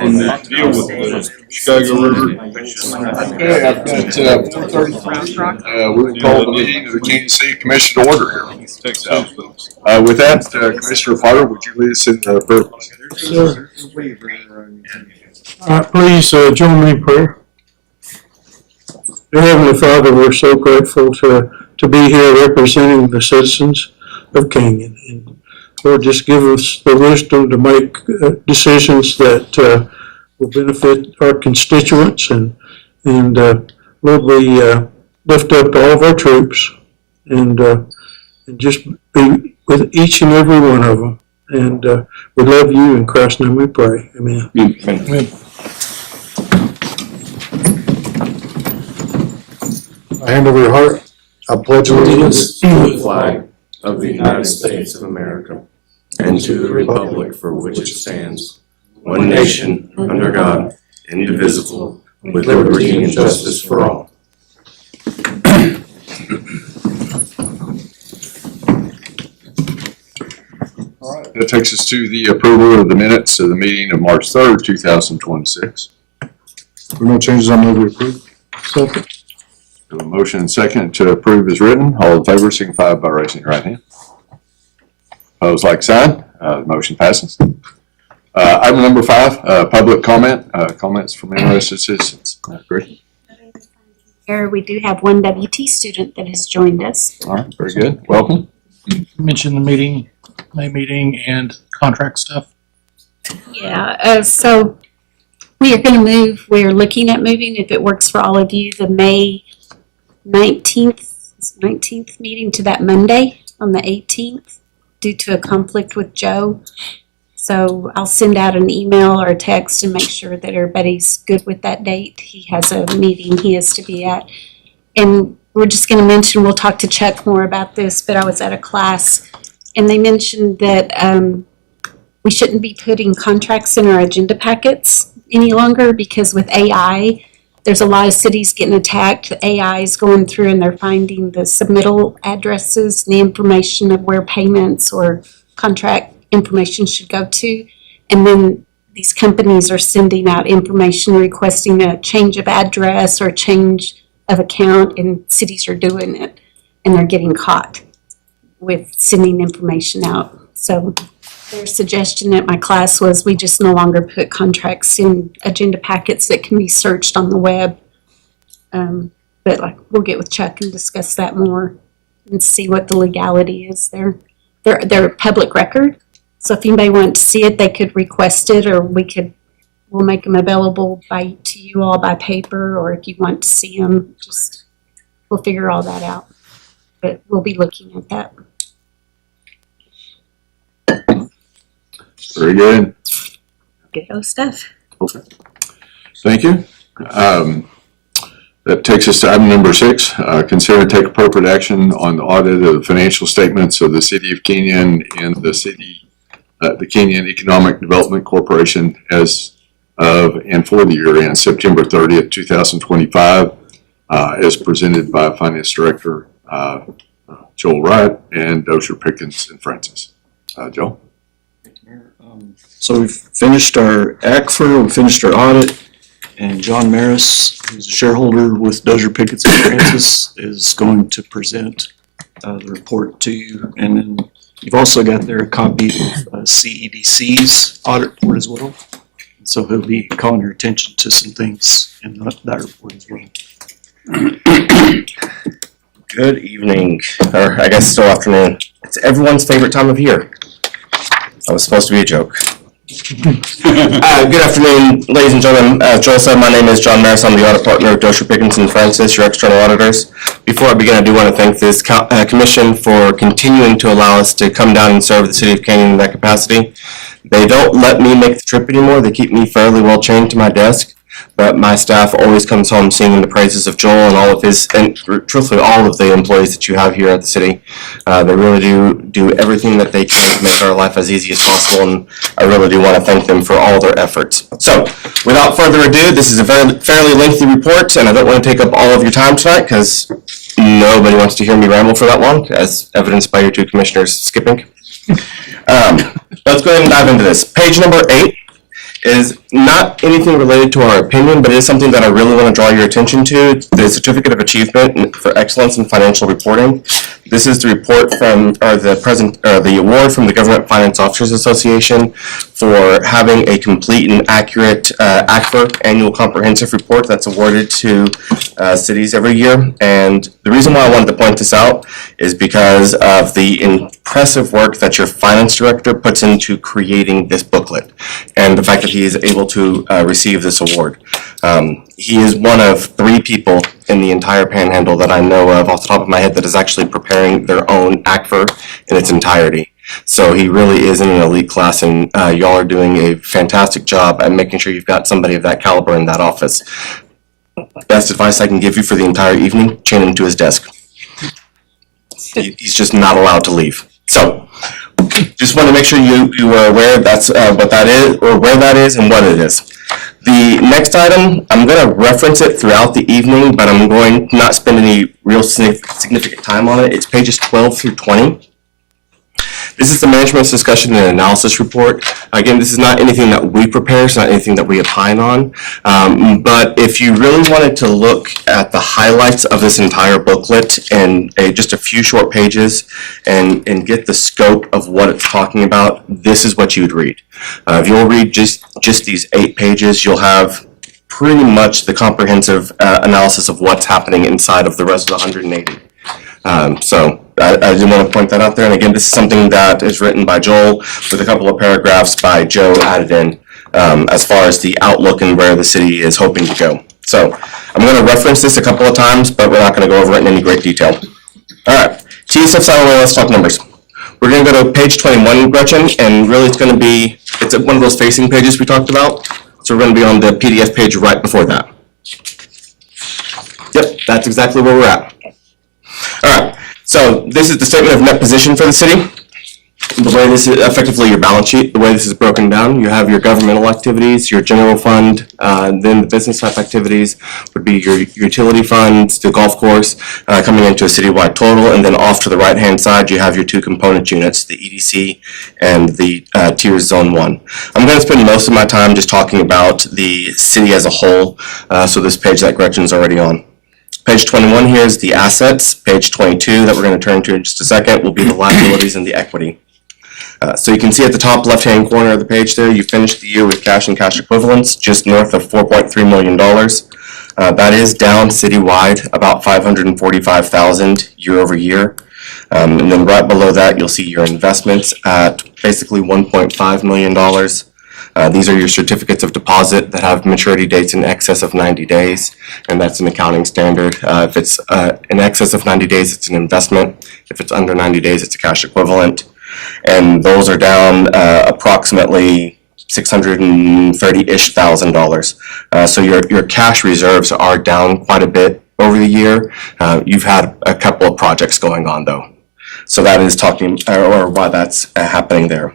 and deal with the Chicago River. Okay, I've got 4:33. We'll call the meeting of the Kansas City Commission to order here. So, with that, Commissioner Potter, would you lead us in the purpose? Sir. Please join me in prayer. Dear Heavenly Father, we're so grateful to be here representing the citizens of Canyon. And Lord, just give us the wisdom to make decisions that will benefit our constituents. And Lord, we lift up all of our troops and just be with each and every one of them. And we love you. In Christ's name we pray. Amen. Amen. I hand over your heart. I pledge allegiance to the flag of the United States of America and to the republic for which it stands, one nation, under God, indivisible, with liberty and justice for all. All right, that takes us to the approval of the minutes of the meeting of March 3rd, 2026. There are no changes, I move to approve. Second. We have a motion and second to approve as written. All in favor signify by raising your right hand. Opposed, like sign. The motion passes. Item number 5, public comment. Comments from interested citizens. Great. Here we do have one WT student that has joined us. All right, very good. Welcome. Mention the meeting, May meeting, and contract stuff. Yeah, so we are going to move, we're looking at moving, if it works for all of you, the May 19th meeting to that Monday on the 18th due to a conflict with Joe. So I'll send out an email or a text and make sure that everybody's good with that date. He has a meeting he has to be at. And we're just going to mention, we'll talk to Chuck more about this, but I was at a class and they mentioned that we shouldn't be putting contracts in our agenda packets any longer because with AI, there's a lot of cities getting attacked. The AI is going through and they're finding the submittal addresses, the information of where payments or contract information should go to. And then these companies are sending out information requesting a change of address or change of account, and cities are doing it and they're getting caught with sending information out. So their suggestion at my class was we just no longer put contracts in agenda packets that can be searched on the web. But like we'll get with Chuck and discuss that more and see what the legality is. They're public record. So if anybody wanted to see it, they could request it, or we'll make them available to you all by paper, or if you want to see them, we'll figure all that out. But we'll be looking at that. Very good. Good stuff. Okay. Thank you. That takes us to item number 6. Consider and take appropriate action on the audit of the financial statements of the City of Canyon and the Canyon Economic Development Corporation as of and for the year end September 30th, 2025, as presented by Finance Director Joel Wright and Dozier Pickens and Francis. Joel? So we've finished our ACFR, we finished our audit, and John Maris, who's a shareholder with Dozier Pickens and Francis, is going to present the report to you. And then you've also got there a copy of CEDC's audit report as well. So he'll be calling your attention to some things in that report as well. Good evening, or I guess still afternoon. It's everyone's favorite time of year. That was supposed to be a joke. Good afternoon, ladies and gentlemen. As Joel said, my name is John Maris. I'm the audit partner of Dozier Pickens and Francis, your external auditors. Before I begin, I do want to thank this commission for continuing to allow us to come down and serve the City of Canyon in that capacity. They don't let me make the trip anymore. They keep me fairly well chained to my desk. But my staff always comes home singing the praises of Joel and all of his, and truthfully all of the employees that you have here at the city. They really do everything that they can to make our life as easy as possible, and I really do want to thank them for all their efforts. So, without further ado, this is a fairly lengthy report, and I don't want to take up all of your time tonight because nobody wants to hear me ramble for that long, as evidenced by your two commissioners skipping. Let's go ahead and dive into this. Page number 8. is not anything related to our opinion, but it is something that I really want to draw your attention to. It's the Certificate of Achievement for Excellence in Financial Reporting. This is the report from, or the award from the Government Finance Officers Association for having a complete and accurate ACFR, Annual Comprehensive Report, that's awarded to cities every year. And the reason why I wanted to point this out is because of the impressive work that your finance director puts into creating this booklet, and the fact that he is able to receive this award. He is one of 3 people in the entire Panhandle that I know of off the top of my head that is actually preparing their own ACFR in its entirety. So he really is in an elite class, and y'all are doing a fantastic job at making sure you've got somebody of that caliber in that office. Best advice I can give you for the entire evening, chain him to his desk. He's just not allowed to leave. So, just want to make sure you are aware that's what that is, or where that is and what it is. The next item, I'm going to reference it throughout the evening, but I'm going to not spend any real significant time on it. It's pages 12 through 20. This is the management's discussion and analysis report. Again, this is not anything that we prepare, it's not anything that we opine on. But if you really wanted to look at the highlights of this entire booklet in just a few short pages and get the scope of what it's talking about, this is what you would read. If you'll read just these 8 pages, you'll have pretty much the comprehensive analysis of what's happening inside of the rest of the 180. So I did want to point that out there. And again, this is something that is written by Joel with a couple of paragraphs by Joe added in as far as the outlook and where the city is hoping to go. So I'm going to reference this a couple of times, but we're not going to go over it in any great detail. All right, TSF's out of the way, let's talk numbers. We're going to go to page 21, Gretchen, and really it's going to be, it's one of those facing pages we talked about. So we're going to be on the PDF page right before that. Yep, that's exactly where we're at. All right, so this is the statement of net position for the city. The way this is effectively your balance sheet, the way this is broken down, you have your governmental activities, your general fund, then the business type activities would be your utility funds, the golf course, coming into a citywide total, and then off to the right-hand side, you have your 2 component units, the EDC and the Tiers Zone 1. I'm going to spend most of my time just talking about the city as a whole, so this page that Gretchen's already on. Page 21 here is the assets. Page 22 that we're going to turn to in just a second will be the liabilities and the equity. So you can see at the top left-hand corner of the page there, you finished the year with cash and cash equivalents just north of $4.3 million. That is down citywide about $545,000 year over year. And then right below that, you'll see your investments at basically $1.5 million. These are your certificates of deposit that have maturity dates in excess of 90 days, and that's an accounting standard. If it's in excess of 90 days, it's an investment. If it's under 90 days, it's a cash equivalent. And those are down approximately $630-ish thousand. So your cash reserves are down quite a bit over the year. You've had a couple of projects going on though. So that is talking, or why that's happening there.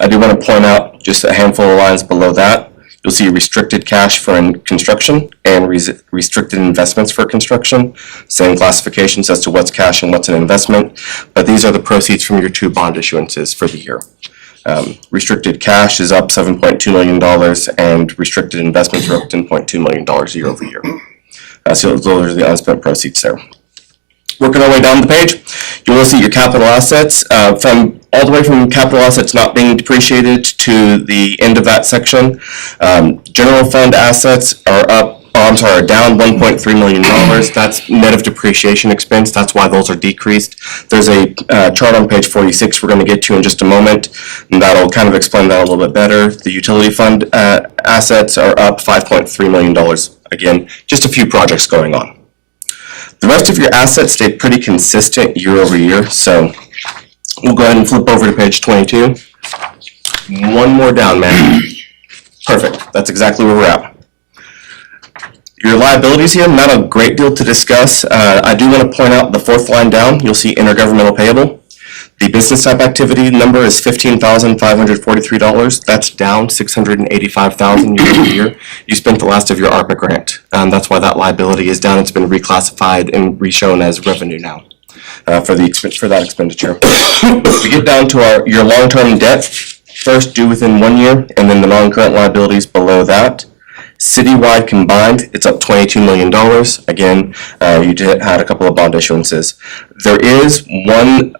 I do want to point out just a handful of lines below that. You'll see restricted cash for construction and restricted investments for construction. Same classifications as to what's cash and what's an investment, but these are the proceeds from your 2 bond issuances for the year. Restricted cash is up $7.2 million and restricted investments are up $10.2 million year over year. So those are the unspent proceeds there. Working our way down the page, you will see your capital assets, from all the way from capital assets not being depreciated to the end of that section. General fund assets are down $1.3 million. That's net of depreciation expense. That's why those are decreased. There's a chart on page 46 we're going to get to in just a moment, and that'll kind of explain that a little bit better. The utility fund assets are up $5.3 million. Again, just a few projects going on. The rest of your assets stay pretty consistent year over year, so we'll go ahead and flip over to page 22. One more down, man. Perfect, that's exactly where we're at. Your liabilities here, not a great deal to discuss. I do want to point out the 4th line down, you'll see intergovernmental payable. The business type activity number is $15,543. That's down $685,000 year over year. You spent the last of your ARPA grant. That's why that liability is down. It's been reclassified and reshown as revenue now for that expenditure. We get down to your long-term debt. first due within 1 year, and then the non-current liabilities below that. Citywide combined, it's up $22 million. Again, had a couple of bond issuances. There is one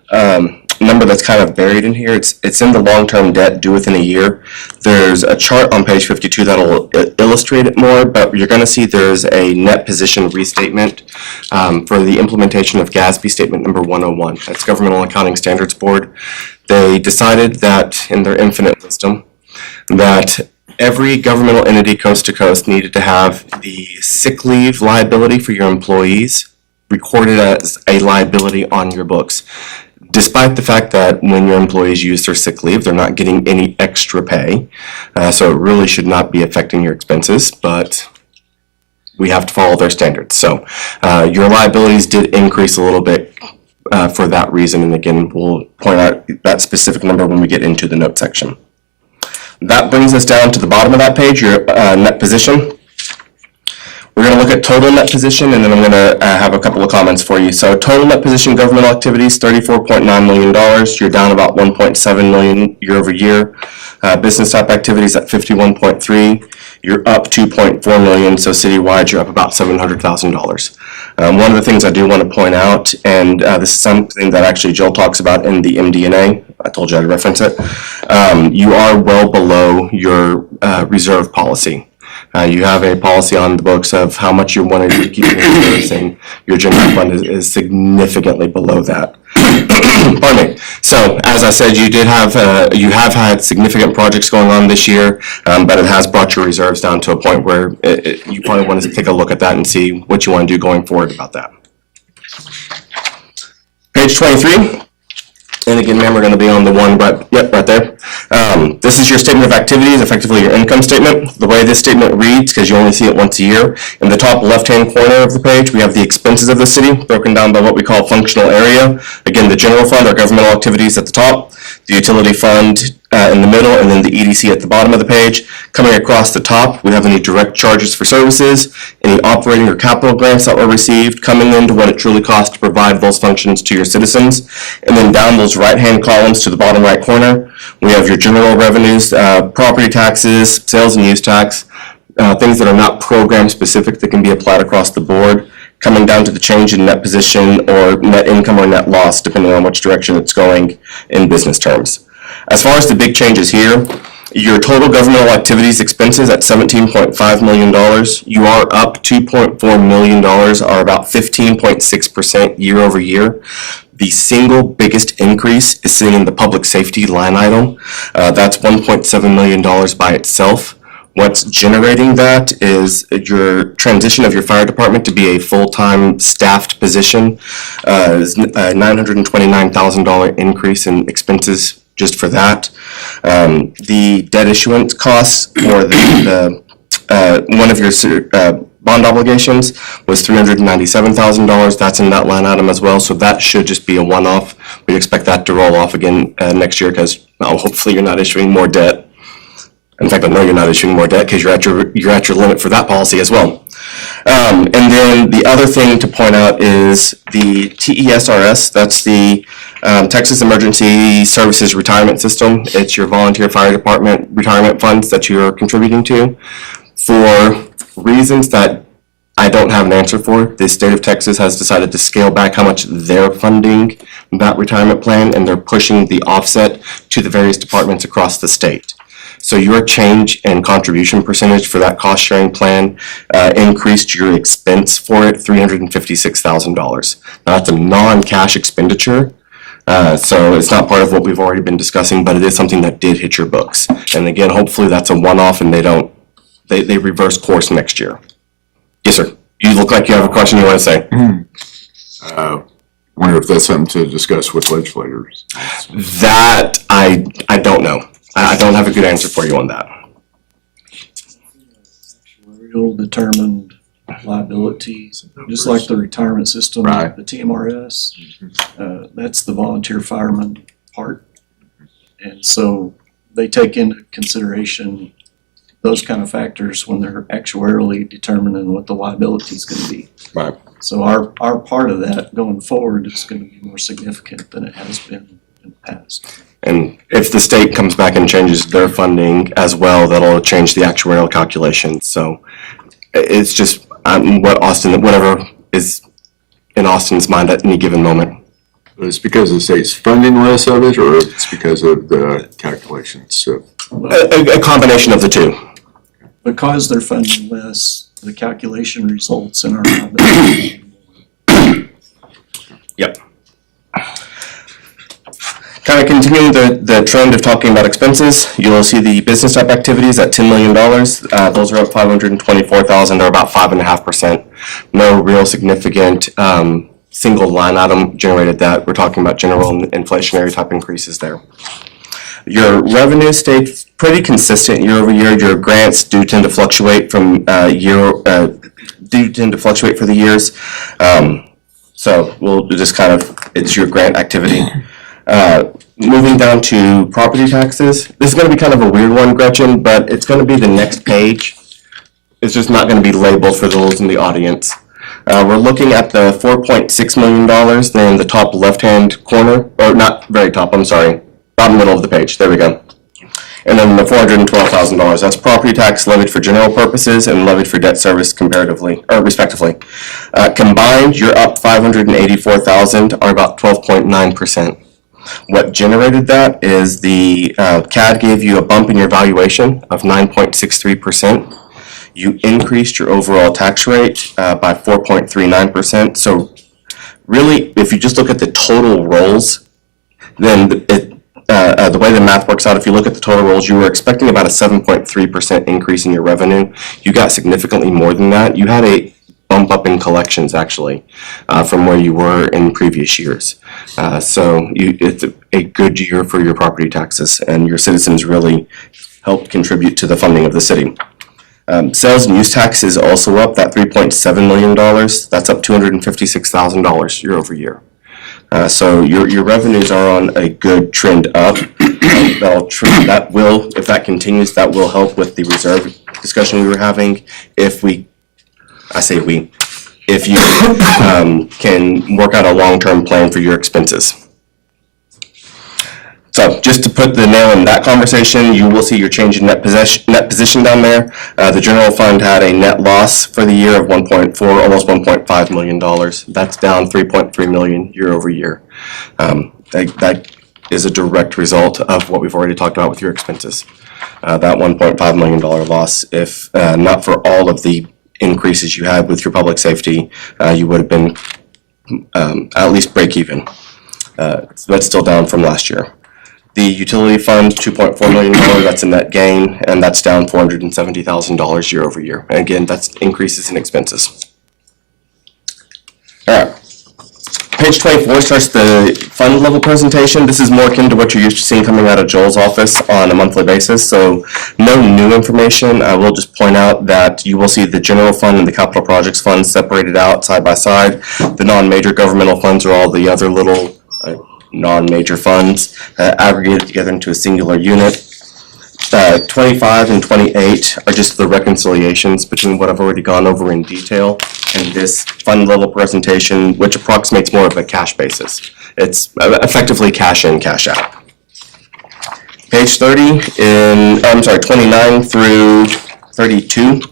number that's kind of buried in here. It's in the long-term debt due within a year. There's a chart on page 52 that'll illustrate it more, but you're going to see there's a net position restatement for the implementation of GASB statement number 101. That's Governmental Accounting Standards Board. They decided that, in their infinite wisdom, that every governmental entity coast to coast needed to have the sick leave liability for your employees recorded as a liability on your books, despite the fact that when your employees use their sick leave, they're not getting any extra pay. So it really should not be affecting your expenses, but we have to follow their standards. So your liabilities did increase a little bit for that reason. And again, we'll point out that specific number when we get into the note section. That brings us down to the bottom of that page, your net position. We're going to look at total net position, and then I'm going to have a couple of comments for you. So total net position, governmental activities, $34.9 million. You're down about $1.7 million year over year. Business type activities at 51.3. You're up 2.4 million. So citywide, you're up about $700,000. One of the things I do want to point out, and this is something that actually Joel talks about in the MD&A. I told you I'd reference it. You are well below your reserve policy. You have a policy on the books of how much you want to keep in reserves, and your general fund is significantly below that. Pardon me. So, as I said, you have had significant projects going on this year, but it has brought your reserves down to a point where you probably want to take a look at that and see what you want to do going forward about that. Page 23. And again, ma'am, we're going to be on the one right there. This is your statement of activities, effectively your income statement. The way this statement reads, because you only see it once a year, in the top left-hand corner of the page, we have the expenses of the city, broken down by what we call functional area. Again, the general fund, our governmental activities at the top, the utility fund in the middle, and then the EDC at the bottom of the page. Coming across the top, we have any direct charges for services, any operating or capital grants that were received, coming into what it truly costs to provide those functions to your citizens. And then down those right-hand columns to the bottom right corner, we have your general revenues, property taxes, sales and use tax, things that are not program specific that can be applied across the board, coming down to the change in net position or net income or net loss, depending on which direction it's going in business terms. As far as the big changes here, your total governmental activities expenses at $17.5 million, you are up $2.4 million, or about 15.6% year over year. The single biggest increase is sitting in the public safety line item. That's $1.7 million by itself. What's generating that is your transition of your fire department to be a full-time staffed position, is a $929,000 increase in expenses just for that. The debt issuance costs for the one of your bond obligations was $397,000. That's in that line item as well, so that should just be a one-off. We expect that to roll off again next year because hopefully you're not issuing more debt. In fact, I know you're not issuing more debt because you're at your limit for that policy as well. And then the other thing to point out is the TESRS. That's the Texas Emergency Services Retirement System. It's your volunteer fire department retirement funds that you're contributing to. For reasons that I don't have an answer for, the state of Texas has decided to scale back how much they're funding that retirement plan, and they're pushing the offset to the various departments across the state. So your change in contribution percentage for that cost sharing plan increased your expense for it $356,000. Now that's a non-cash expenditure, so it's not part of what we've already been discussing, but it is something that did hit your books. And again, hopefully that's a one-off and they reverse course next year. Yes, sir. You look like you have a question you want to say. Wonder if that's something to discuss with legislators. That I don't know. I don't have a good answer for you on that. Actuarial determined liabilities, just like the retirement system, Right. the TMRS, that's the volunteer fireman part. And so they take into consideration those kind of factors when they're actuarially determining what the liability is going to be. Right. So our part of that going forward is going to be more significant than it has been in the past. And if the state comes back and changes their funding as well, that'll change the actuarial calculation. So it's just whatever is in Austin's mind at any given moment. It's because the state's funding less of it, or it's because of the calculations? So, A combination of the two. Because they're funding less, the calculation results in our not. Yep. Kind of continuing the trend of talking about expenses, you'll see the business type activities at $10 million. Those are up $524,000, or about 5.5%. No real significant single line item generated that. We're talking about general and inflationary type increases there. Your revenue stayed pretty consistent year over year. Your grants do tend to fluctuate from for the years. So we'll just kind of, it's your grant activity. Moving down to property taxes. This is going to be kind of a weird one, Gretchen, but it's going to be the next page. It's just not going to be labeled for those in the audience. We're looking at the $4.6 million there in the top left-hand corner, or not very top, I'm sorry, bottom middle of the page. There we go. And then the $412,000. That's property tax levied for general purposes and levied for debt service comparatively, or respectively. Combined, you're up $584,000, or about 12.9%. What generated that is the CAD gave you a bump in your valuation of 9.63%. You increased your overall tax rate by 4.39%. So really, if you just look at the total rolls, then the way the math works out, if you look at the total rolls, you were expecting about a 7.3% increase in your revenue. You got significantly more than that. You had a bump up in collections, actually, from where you were in previous years. So it's a good year for your property taxes, and your citizens really helped contribute to the funding of the city. Sales and use tax is also up, that $3.7 million. That's up $256,000 year over year. So your revenues are on a good trend up. That will, if that continues, that will help with the reserve discussion we were having. If you can work out a long-term plan for your expenses. So just to put the nail in that conversation, you will see your change in net position down there. The general fund had a net loss for the year of almost $1.5 million. That's down $3.3 million year over year. That is a direct result of what we've already talked about with your expenses. That $1.5 million loss, if not for all of the increases you had with your public safety, you would have been at least break even. So that's still down from last year. The utility fund, $2.4 million, that's a net gain, and that's down $470,000 year over year. And again, that's increases in expenses. All right. Page 24 starts the fund level presentation. This is more akin to what you're used to seeing coming out of Joel's office on a monthly basis, so no new information. I will just point out that you will see the general fund and the capital projects fund separated out side by side. The non-major governmental funds are all the other little non-major funds aggregated together into a singular unit. 25 and 28 are just the reconciliations between what I've already gone over in detail and this fund level presentation, which approximates more of a cash basis. It's effectively cash in, cash out. Page 29 through 32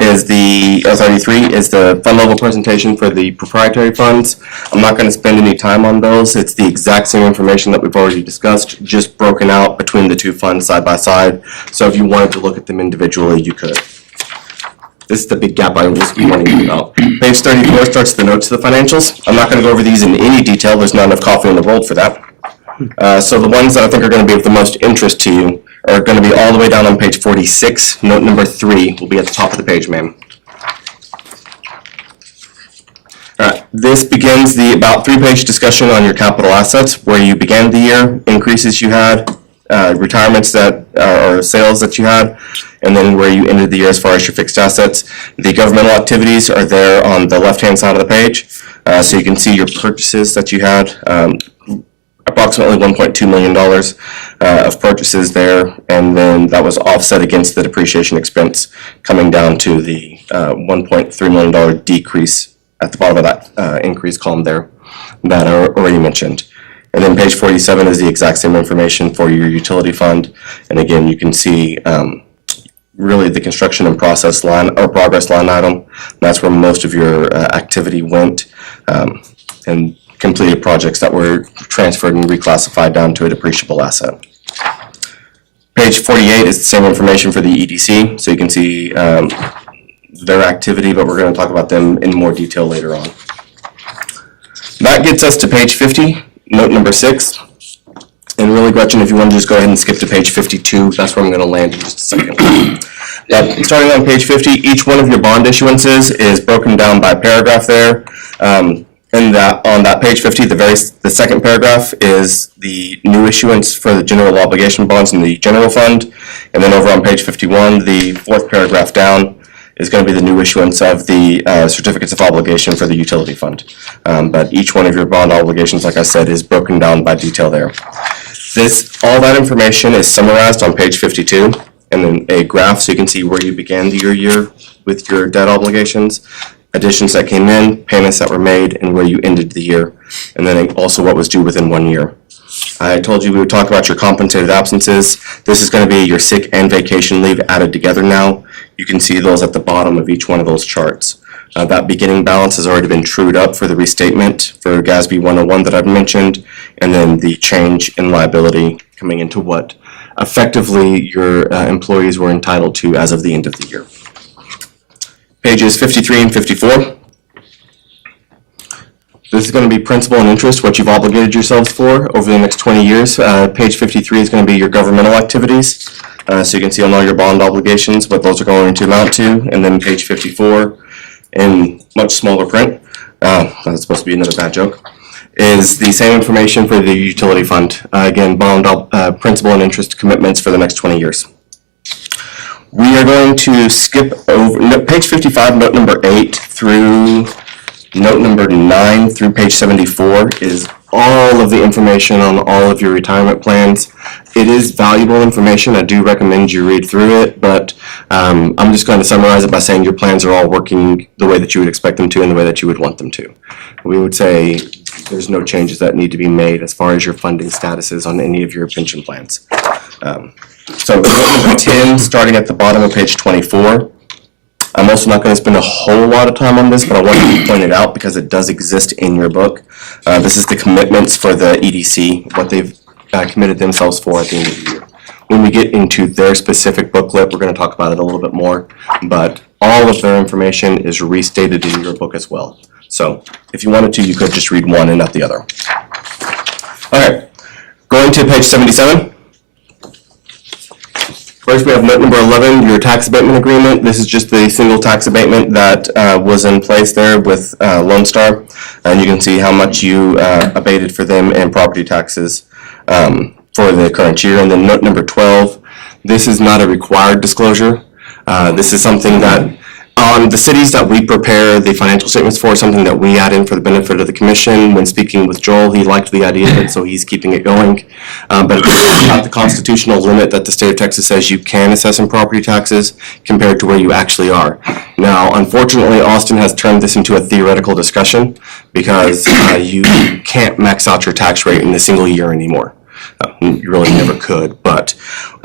is 33 is the fund level presentation for the proprietary funds. I'm not going to spend any time on those. It's the exact same information that we've already discussed, just broken out between the two funds side by side. So if you wanted to look at them individually, you could. This is the big gap I was warning you about. Page 34 starts the notes of the financials. I'm not going to go over these in any detail. There's not enough coffee in the world for that. So the ones that I think are going to be of the most interest to you are going to be all the way down on page 46. Note number 3 will be at the top of the page, ma'am. All right, this begins the about 3-page discussion on your capital assets, where you began the year, increases you had, retirements that or sales that you had, and then where you ended the year as far as your fixed assets. The governmental activities are there on the left-hand side of the page, so you can see your purchases that you had. Approximately $1.2 million of purchases there, and then that was offset against the depreciation expense, coming down to the $1.3 million decrease at the bottom of that increase column there that I already mentioned. And then page 47 is the exact same information for your utility fund. And again, you can see really the construction and process line or progress line item. That's where most of your activity went, and completed projects that were transferred and reclassified down to a depreciable asset. Page 48 is the same information for the EDC, so you can see their activity, but we're going to talk about them in more detail later on. That gets us to page 50, note number 6. And really, Gretchen, if you want to just go ahead and skip to page 52, that's where I'm going to land in just a second. Starting on page 50, each one of your bond issuances is broken down by paragraph there. And that on that page 50, the second paragraph is the new issuance for the general obligation bonds in the general fund. And then over on page 51, the fourth paragraph down is going to be the new issuance of the certificates of obligation for the utility fund. But each one of your bond obligations, like I said, is broken down by detail there. All that information is summarized on page 52, and then a graph so you can see where you began your year with your debt obligations, additions that came in, payments that were made, and where you ended the year, and then also what was due within 1 year. I told you we would talk about your compensated absences. This is going to be your sick and vacation leave added together now. You can see those at the bottom of each one of those charts. That beginning balance has already been trued up for the restatement for GASB 101 that I've mentioned, and then the change in liability coming into what effectively your employees were entitled to as of the end of the year. Pages 53 and 54. This is going to be principal and interest, what you've obligated yourselves for over the next 20 years. Page 53 is going to be your governmental activities. So you can see on all your bond obligations what those are going to amount to. And then page 54, in much smaller print, that's supposed to be another bad joke, is the same information for the utility fund. Again, bond principal and interest commitments for the next 20 years. We are going to skip over page 55, note number 8 through note number 9 through page 74 is all of the information on all of your retirement plans. It is valuable information. I do recommend you read through it, but I'm just going to summarize it by saying your plans are all working the way that you would expect them to and the way that you would want them to. We would say there's no changes that need to be made as far as your funding status is on any of your pension plans. So note number 10, starting at the bottom of page 24. I'm also not going to spend a whole lot of time on this, but I wanted to point it out because it does exist in your book. This is the commitments for the EDC, what they've committed themselves for at the end of the year. When we get into their specific booklet, we're going to talk about it a little bit more, but all of their information is restated in your book as well. So if you wanted to, you could just read one and not the other. All right, going to page 77. First, we have note number 11, your tax abatement agreement. This is just the single tax abatement that was in place there with Lone Star. And you can see how much you abated for them in property taxes for the current year. And then note number 12, this is not a required disclosure. This is something that on the cities that we prepare the financial statements for, something that we add in for the benefit of the commission. When speaking with Joel, he liked the idea of it, so he's keeping it going. But it's not the constitutional limit that the state of Texas says you can assess in property taxes compared to where you actually are. Now, unfortunately, Austin has turned this into a theoretical discussion because you can't max out your tax rate in a single year anymore. You really never could, but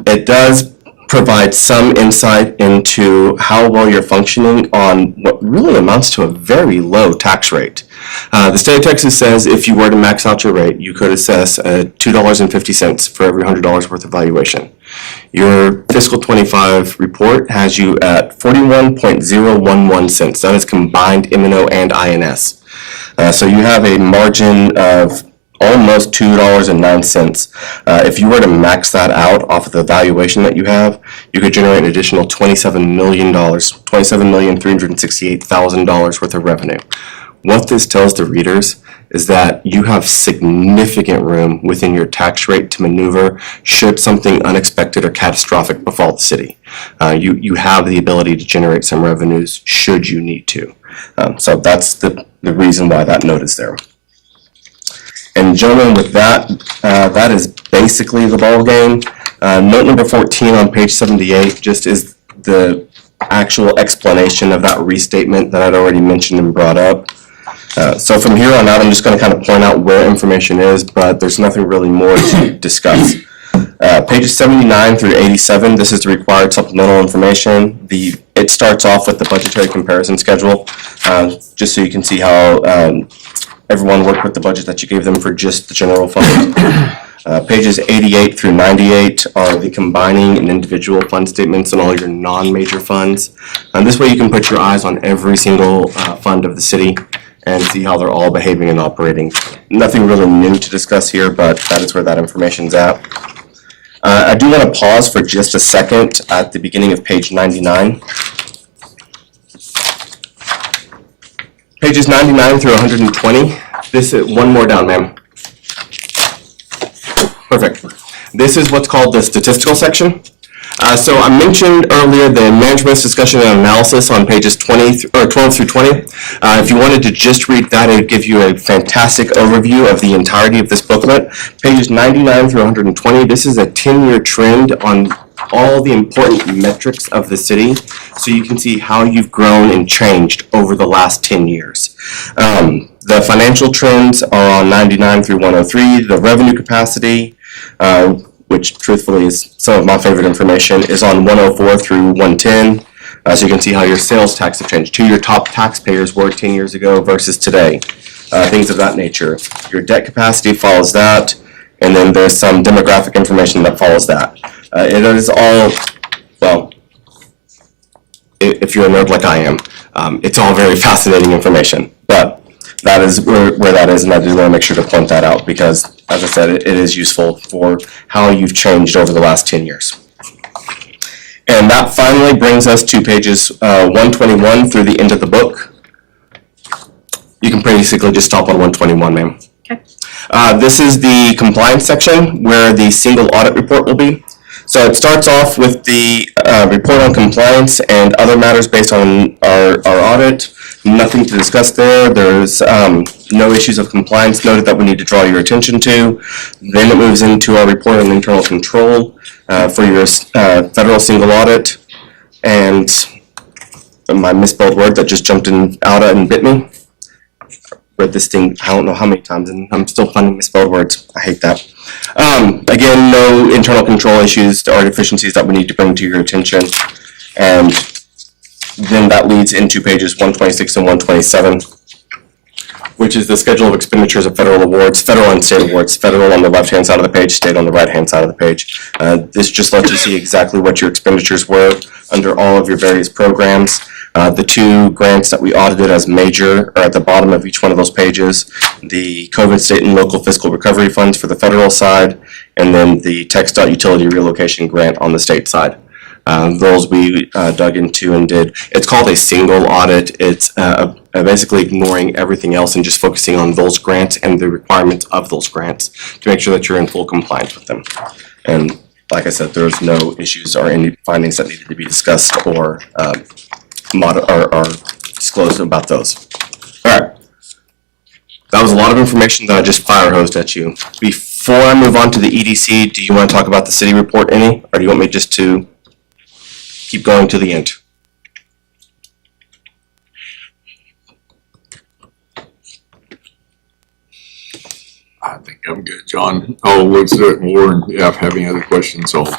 it does provide some insight into how well you're functioning on what really amounts to a very low tax rate. The state of Texas says if you were to max out your rate, you could assess $2.50 for every $100 worth of valuation. Your fiscal 25 report has you at 41.011 cents. That is combined M&O and INS. So you have a margin of almost $2.09. If you were to max that out off of the valuation that you have, you could generate an additional $27 million, $27,368,000 worth of revenue. What this tells the readers is that you have significant room within your tax rate to maneuver should something unexpected or catastrophic befall the city. You have the ability to generate some revenues should you need to. So that's the reason why that note is there. And gentlemen, with that, that is basically the ball game. Note number 14 on page 78 just is the actual explanation of that restatement that I'd already mentioned and brought up. So from here on out, I'm just gonna kind of point out where information is, but there's nothing really more to discuss. Pages 79 through 87, this is the required supplemental information. It starts off with the budgetary comparison schedule, just so you can see how everyone worked with the budget that you gave them for just the general fund. Pages 88 through 98 are the combining and individual fund statements and all your non-major funds. And this way you can put your eyes on every single fund of the city and see how they're all behaving and operating. Nothing really new to discuss here, but that is where that information's at. I do want to pause for just a second at the beginning of page 99. Pages 99 through 120. This is one more down, ma'am. Perfect. This is what's called the statistical section. So I mentioned earlier the management's discussion and analysis on pages 12 through 20. If you wanted to just read that, it would give you a fantastic overview of the entirety of this booklet. Pages 99 through 120, this is a 10-year trend on all the important metrics of the city, so you can see how you've grown and changed over the last 10 years. The financial trends are on 99 through 103, the revenue capacity, which truthfully is some of my favorite information, is on 104 through 110. So you can see how your sales tax have changed, who your top taxpayers were 10 years ago versus today, things of that nature. Your debt capacity follows that, and then there's some demographic information that follows that. It is all, well, if you're a nerd like I am, it's all very fascinating information, but that is where that is, and I did want to make sure to point that out because, as I said, it is useful for how you've changed over the last 10 years. And that finally brings us to pages 121 through the end of the book. You can basically just stop on 121, ma'am. Okay. This is the compliance section where the single audit report will be. So it starts off with the report on compliance and other matters based on our audit. Nothing to discuss there. There's no issues of compliance noted that we need to draw your attention to. Then it moves into our report on internal control for your federal single audit. And my misspelled word that just jumped out and bit me. Read this thing, I don't know how many times, and I'm still finding misspelled words. I hate that. Again, no internal control issues or deficiencies that we need to bring to your attention. And then that leads into pages 126 and 127, which is the schedule of expenditures of federal awards, federal and state awards, federal on the left-hand side of the page, state on the right-hand side of the page. This just lets you see exactly what your expenditures were under all of your various programs. The two grants that we audited as major are at the bottom of each one of those pages. The COVID state and local fiscal recovery funds for the federal side, and then the TxDOT utility relocation grant on the state side. Those we dug into and did. It's called a single audit. It's basically ignoring everything else and just focusing on those grants and the requirements of those grants to make sure that you're in full compliance with them. And like I said, there's no issues or any findings that needed to be discussed or disclosed about those. All right. That was a lot of information that I just fire hosed at you. Before I move on to the EDC, do you want to talk about the city report any, or do you want me just to keep going to the end? I think I'm good, John. I'll look through it more and if I have any other questions, I'll.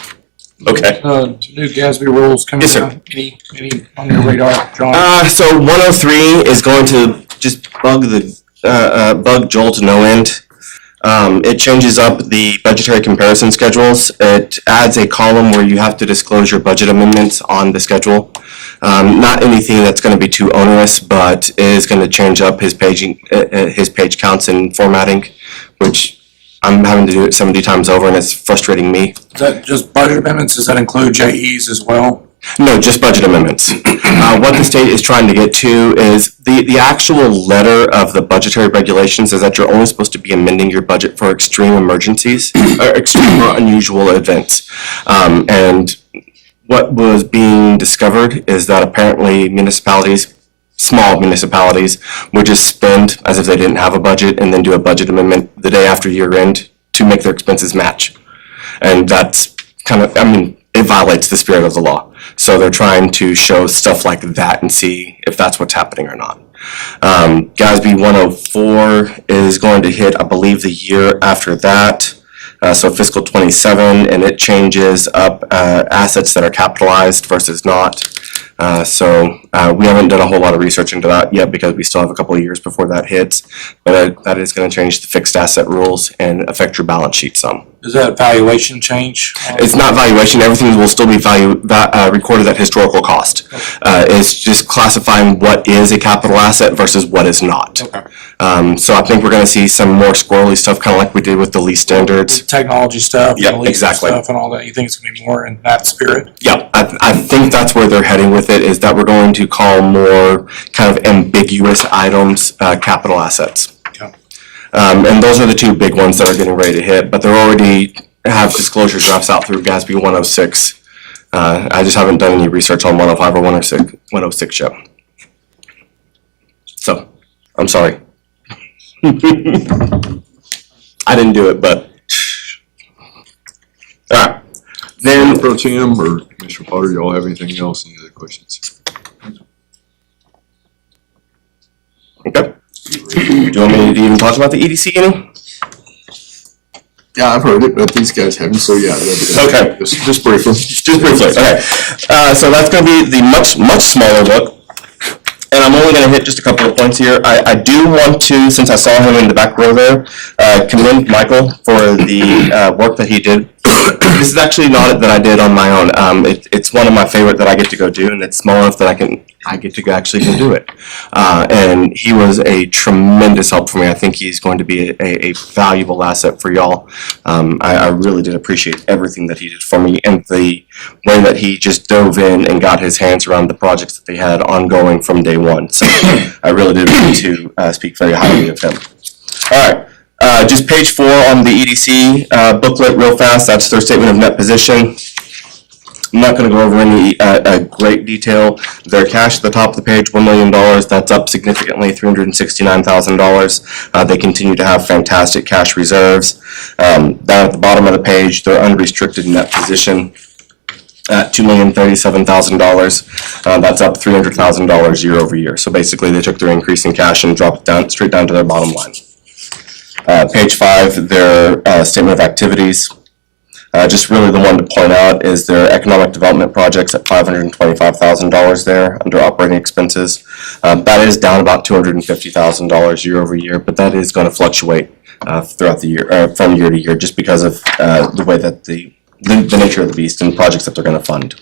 Okay. New GASB rules coming Yes, sir. out. Any on your radar, John? So 103 is going to just bug Joel to no end. It changes up the budgetary comparison schedules. It adds a column where you have to disclose your budget amendments on the schedule. Not anything that's going to be too onerous, but it is going to change up his page counts and formatting, which I'm having to do it 70 times over, and it's frustrating me. Is that just budget amendments? Does that include JEs as well? No, just budget amendments. What the state is trying to get to is the actual letter of the budgetary regulations is that you're only supposed to be amending your budget for extreme emergencies or extreme or unusual events. And what was being discovered is that apparently municipalities, small municipalities, would just spend as if they didn't have a budget and then do a budget amendment the day after year end to make their expenses match. And that's kind of, I mean, it violates the spirit of the law. So they're trying to show stuff like that and see if that's what's happening or not. GASB 104 is going to hit, I believe, the year after that. So fiscal 27, and it changes up assets that are capitalized versus not. So we haven't done a whole lot of research into that yet because we still have a couple of years before that hits. But that is going to change the fixed asset rules and affect your balance sheet some. Does that valuation change? It's not valuation. Everything will still be recorded at historical cost. It's just classifying what is a capital asset versus what is not. Okay. So I think we're going to see some more squirrely stuff, kind of like we did with the lease standards. Technology stuff, Yeah, the leasing exactly. stuff and all that. You think it's gonna be more in that spirit? Yeah, I think that's where they're heading with it, is that we're going to call more kind of ambiguous items capital assets. Okay. And those are the two big ones that are getting ready to hit, but they're already have disclosure drafts out through GASB 106. I just haven't done any research on 105 or 106 yet. So, I'm sorry. I didn't do it, but. All right. Then Pro Tem or Commissioner Potter, y'all have anything else, any other questions? okay. Do you want me to even talk about the EDC any? Yeah, I've heard it, but these guys haven't, so yeah. Okay. Just briefly. Just briefly, okay. So that's gonna be the much smaller book. And I'm only gonna hit just a couple of points here. I do want to, since I saw him in the back row there, commend Michael for the work that he did. This is actually an audit that I did on my own. It's one of my favorite that I get to go do, and it's small enough that I get to actually go do it. And he was a tremendous help for me. I think he's going to be a valuable asset for y'all. I really did appreciate everything that he did for me and the way that he just dove in and got his hands around the projects that they had ongoing from day one. So I really did want to speak very highly of him. All right. Just page 4 on the EDC booklet real fast. That's their statement of net position. I'm not going to go over any great detail. Their cash at the top of the page, $1 million. That's up significantly, $369,000. They continue to have fantastic cash reserves. Down at the bottom of the page, their unrestricted net position at $2,037,000. That's up $300,000 year over year. So basically, they took their increase in cash and dropped it straight down to their bottom line. Page 5, their statement of activities. Just really the one to point out is their economic development projects at $525,000 there under operating expenses. That is down about $250,000 year over year, but that is going to fluctuate throughout the year, from year to year, just because of the way that the nature of the beast and projects that they're going to fund.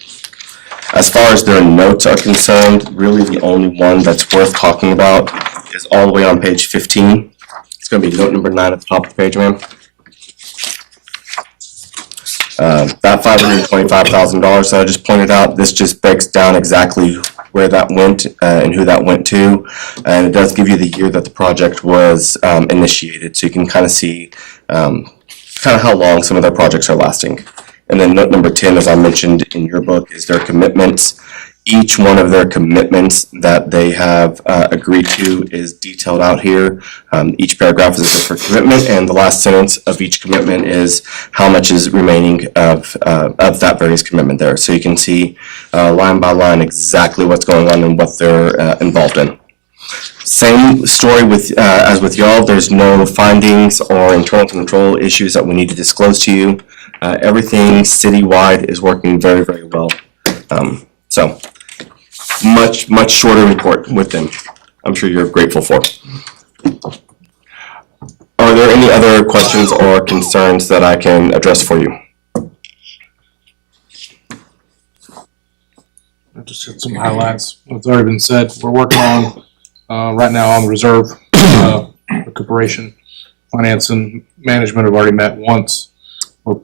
As far as their notes are concerned, really the only one that's worth talking about is all the way on page 15. It's going to be note number 9 at the top of the page, ma'am. That $525,000 that I just pointed out, this just breaks down exactly where that went and who that went to. And it does give you the year that the project was initiated, so you can kind of see kind of how long some of their projects are lasting. And then note number 10, as I mentioned in your book, is their commitments. Each one of their commitments that they have agreed to is detailed out here. Each paragraph is a different commitment, and the last sentence of each commitment is how much is remaining of that various commitment there. So you can see line by line exactly what's going on and what they're involved in. Same story with as with y'all. There's no findings or internal control issues that we need to disclose to you. Everything citywide is working very, very well. So much shorter report with them. I'm sure you're grateful for. Are there any other questions or concerns that I can address for you? I just hit some highlights. What's already been said. We're working on right now on reserve recuperation. Finance and management have already met once. We're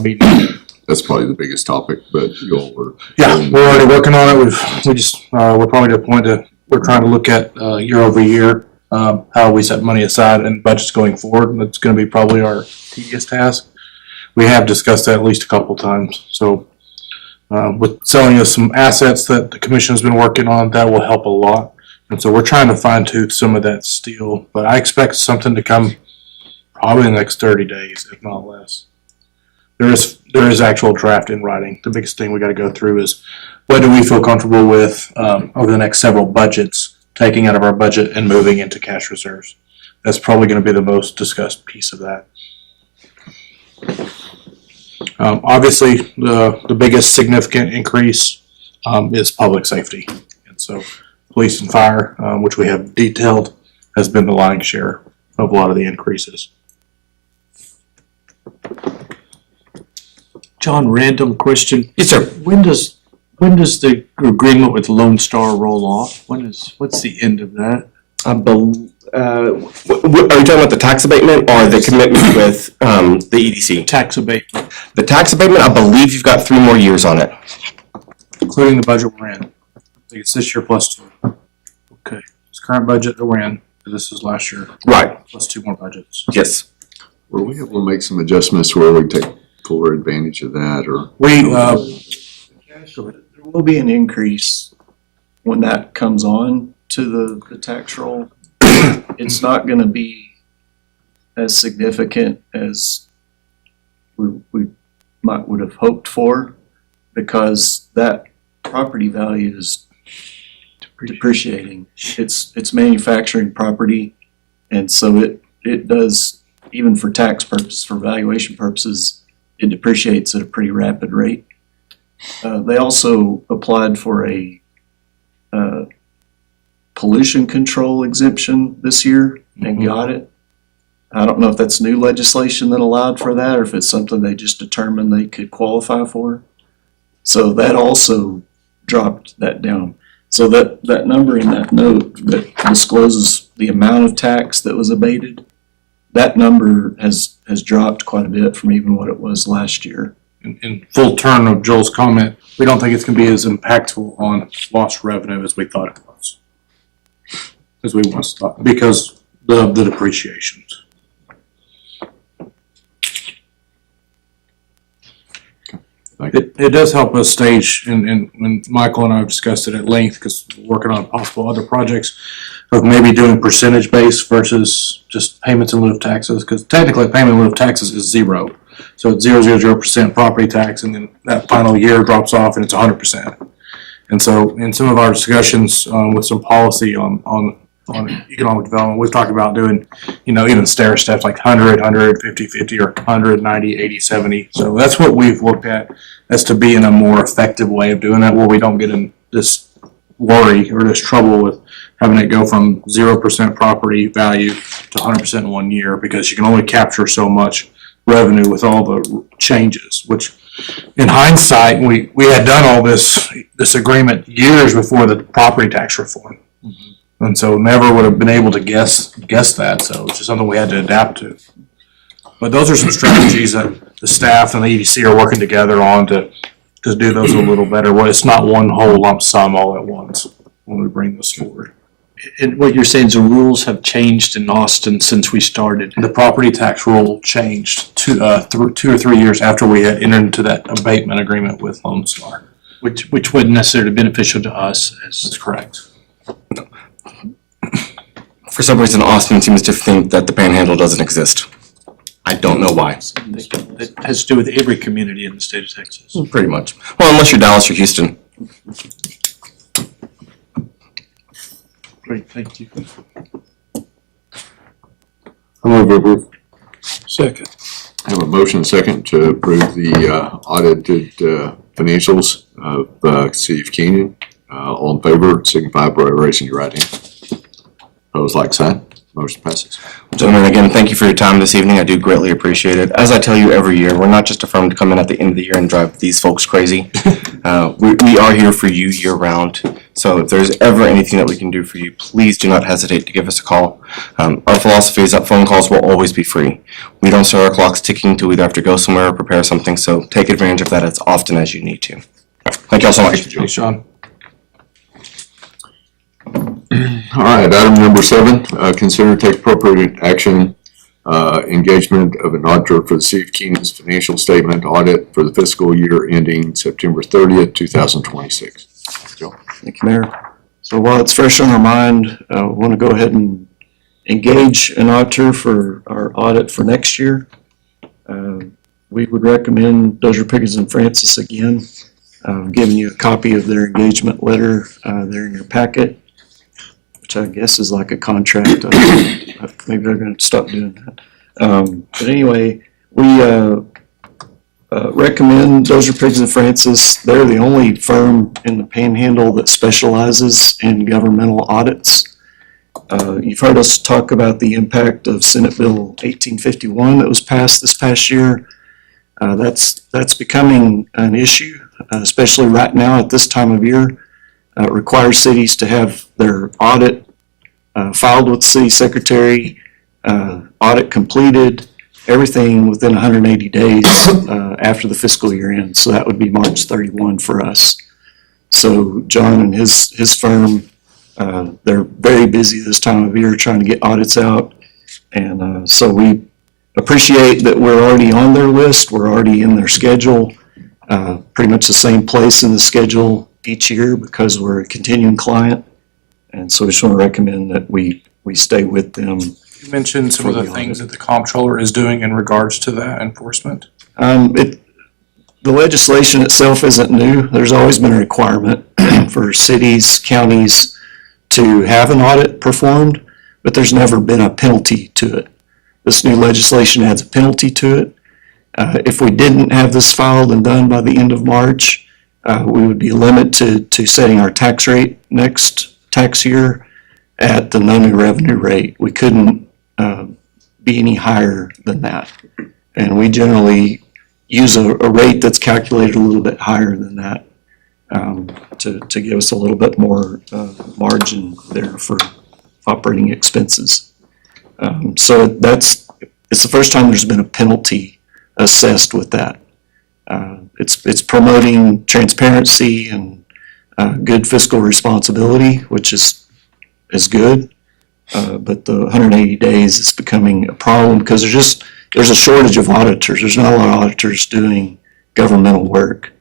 meeting. That's probably the biggest topic, but you all were. Yeah, we're already working on it. We're probably to the point that we're trying to look at year over year how we set money aside and budgets going forward. That's going to be probably our tedious task. We have discussed that at least a couple times. So with selling us some assets that the commission has been working on, that will help a lot. And so we're trying to fine tooth some of that steel, but I expect something to come probably in the next 30 days, if not less. There is actual draft in writing. The biggest thing we got to go through is what do we feel comfortable with over the next several budgets taking out of our budget and moving into cash reserves. That's probably gonna be the most discussed piece of that. Obviously, the biggest significant increase, is public safety. And so police and fire, which we have detailed, has been the lion's share of a lot of the increases. John, random question. Yes, sir. When does the agreement with Lone Star roll off? What's the end of that? I are you talking about the tax abatement or the commitment with the EDC? Tax abatement. The tax abatement, I believe you've got 3 more years on it. Including the budget we're in. I think it's this year plus 2. Okay. This current budget that we're in, this is last year, Right. plus 2 more budgets. Yes. Were we able to make some adjustments where we take fuller advantage of that, or? We, There will be an increase when that comes on to the tax roll. It's not gonna be as significant as we would have hoped for, because that property value is depreciating. It's manufacturing property, and so it does, even for tax purposes, for valuation purposes, it depreciates at a pretty rapid rate. They also applied for a pollution control exemption this year and got it. I don't know if that's new legislation that allowed for that, or if it's something they just determined they could qualify for. So that also dropped that down. So that number in that note that discloses the amount of tax that was abated, that number has dropped quite a bit from even what it was last year. in full turn of Joel's comment, we don't think it's gonna be as impactful on lost revenue as we thought it was. As we once thought, because of the depreciations. It does help us stage, and when Michael and I have discussed it at length, because we're working on possible other projects of maybe doing percentage based versus just payments in lieu of taxes, because technically payment in lieu of taxes is 0. So it's 0.000% property tax, and then that final year drops off and it's 100%. And so in some of our discussions with some policy on economic development, we've talked about doing, even stair steps like 100, 150, 50, or 100, 90, 80, 70. So that's what we've looked at as to be in a more effective way of doing that, where we don't get in this worry or this trouble with having it go from 0% property value to 100% in 1 year, because you can only capture so much revenue with all the changes, which in hindsight, we had done all this agreement years before the property tax reform. And so never would have been able to guess that, so it's just something we had to adapt to. But those are some strategies that the staff and the EDC are working together on to do those a little better, where it's not one whole lump sum all at once when we bring this forward. And what you're saying is the rules have changed in Austin since we started. The property tax rule changed through 2 or 3 years after we had entered into that abatement agreement with Lone Star. Which wasn't necessarily beneficial to us That's as correct. For some reason, Austin seems to think that the Panhandle doesn't exist. I don't know why. that has to do with every community in the state of Texas. Pretty much. Well, unless you're Dallas or Houston. Great, thank you. I move to approve. Second. I have a motion second to approve the audited financials of City of Canyon. All in favor, signify by raising your right hand. Opposed, like sign. Motion passes. Gentlemen, again, thank you for your time this evening. I do greatly appreciate it. As I tell you every year, we're not just a firm to come in at the end of the year and drive these folks crazy. We are here for you year round. So if there's ever anything that we can do for you, please do not hesitate to give us a call. Our philosophy is that phone calls will always be free. We don't start our clocks ticking till we either have to go somewhere or prepare something, so take advantage of that as often as you need to. Thank you all so much. Thanks, Sean. All right, item number 7, consider take appropriate action, engagement of an auditor for the City of Kenyon's financial statement audit for the fiscal year ending September 30th, 2026. Thank you, Mayor. So while it's fresh on our mind, I want to go ahead and engage an auditor for our audit for next year. We would recommend Dozier, Pickens and Francis again. I've given you a copy of their engagement letter there in your packet. which I guess is like a contract. Maybe they're gonna stop doing that. But anyway, we recommend Dozier Piggins and Francis. They're the only firm in the Panhandle that specializes in governmental audits. You've heard us talk about the impact of Senate Bill 1851 that was passed this past year. That's becoming an issue, especially right now at this time of year. It requires cities to have their audit filed with the city secretary, audit completed, everything within 180 days after the fiscal year ends. So that would be March 31 for us. So John and his firm, they're very busy this time of year trying to get audits out. And so we appreciate that we're already on their list. We're already in their schedule, pretty much the same place in the schedule each year because we're a continuing client. And so we just want to recommend that we stay with them. You mentioned some of the things that the comptroller is doing in regards to that enforcement. The legislation itself isn't new. There's always been a requirement for cities, counties to have an audit performed, but there's never been a penalty to it. This new legislation adds a penalty to it. If we didn't have this filed and done by the end of March, we would be limited to setting our tax rate next tax year at the no new revenue rate. We couldn't be any higher than that. And we generally use a rate that's calculated a little bit higher than that to give us a little bit more margin there for operating expenses. So it's the first time there's been a penalty assessed with that. It's promoting transparency and good fiscal responsibility, which is good. But the 180 days is becoming a problem because there's a shortage of auditors. There's not a lot of auditors doing governmental work.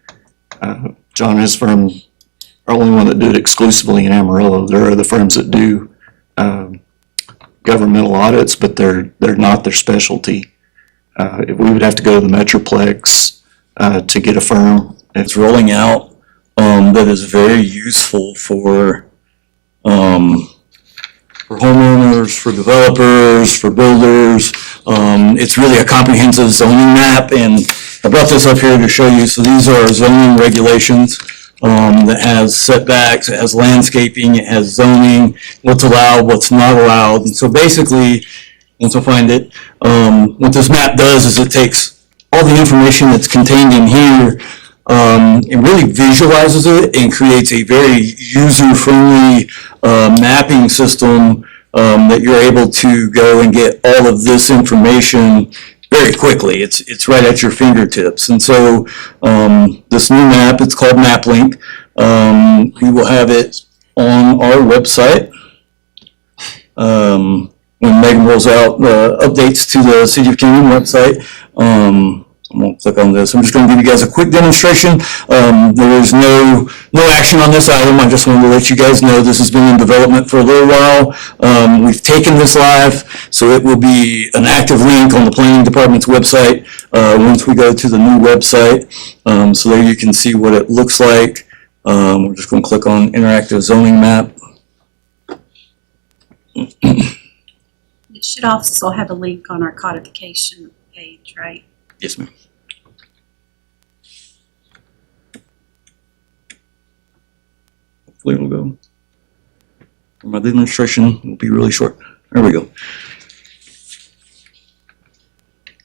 John and his firm are the only one that do it exclusively in Amarillo. There are other firms that do governmental audits, but they're not their specialty. We would have to go to the Metroplex to get a firm. It's rolling out that is very useful for homeowners, for developers, for builders. It's really a comprehensive zoning map, and I brought this up here to show you. So these are zoning regulations that has setbacks, it has landscaping, it has zoning, what's allowed, what's not allowed. And so basically, once I find it, what this map does is it takes all the information that's contained in here, it really visualizes it and creates a very user-friendly mapping system that you're able to go and get all of this information very quickly. It's right at your fingertips. And so this new map, it's called MapLink. We will have it on our website. When Megan rolls out the updates to the City of Canyon website, I'm going to click on this. I'm just going to give you guys a quick demonstration. There is no action on this item. I just wanted to let you guys know this has been in development for a little while. We've taken this live, so it will be an active link on the Planning Department's website once we go to the new website. So there you can see what it looks like. We're just going to click on Interactive Zoning Map. It should also have a link on our codification page, right? Yes, ma'am. Hopefully it'll go. My demonstration will be really short. There we go.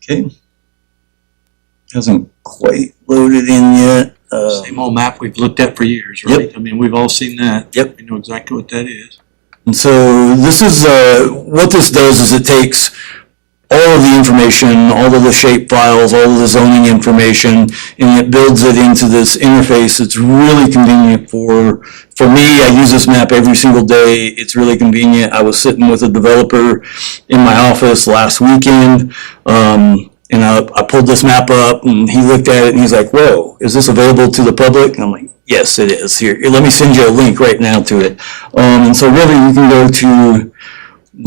Okay. Hasn't quite loaded in yet. Same old map we've looked at for years, right? Yep. I mean, we've all seen that. Yep. We know exactly what that is. And so this is, what this does is it takes all of the information, all of the shape files, all of the zoning information, and it builds it into this interface. It's really convenient for me. I use this map every single day. It's really convenient. I was sitting with a developer in my office last weekend, and I pulled this map up, and he looked at it, and he's like, "Whoa, is this available to the public?" And I'm like, "Yes, it is. Here, let me send you a link right now to it." And so really, you can go to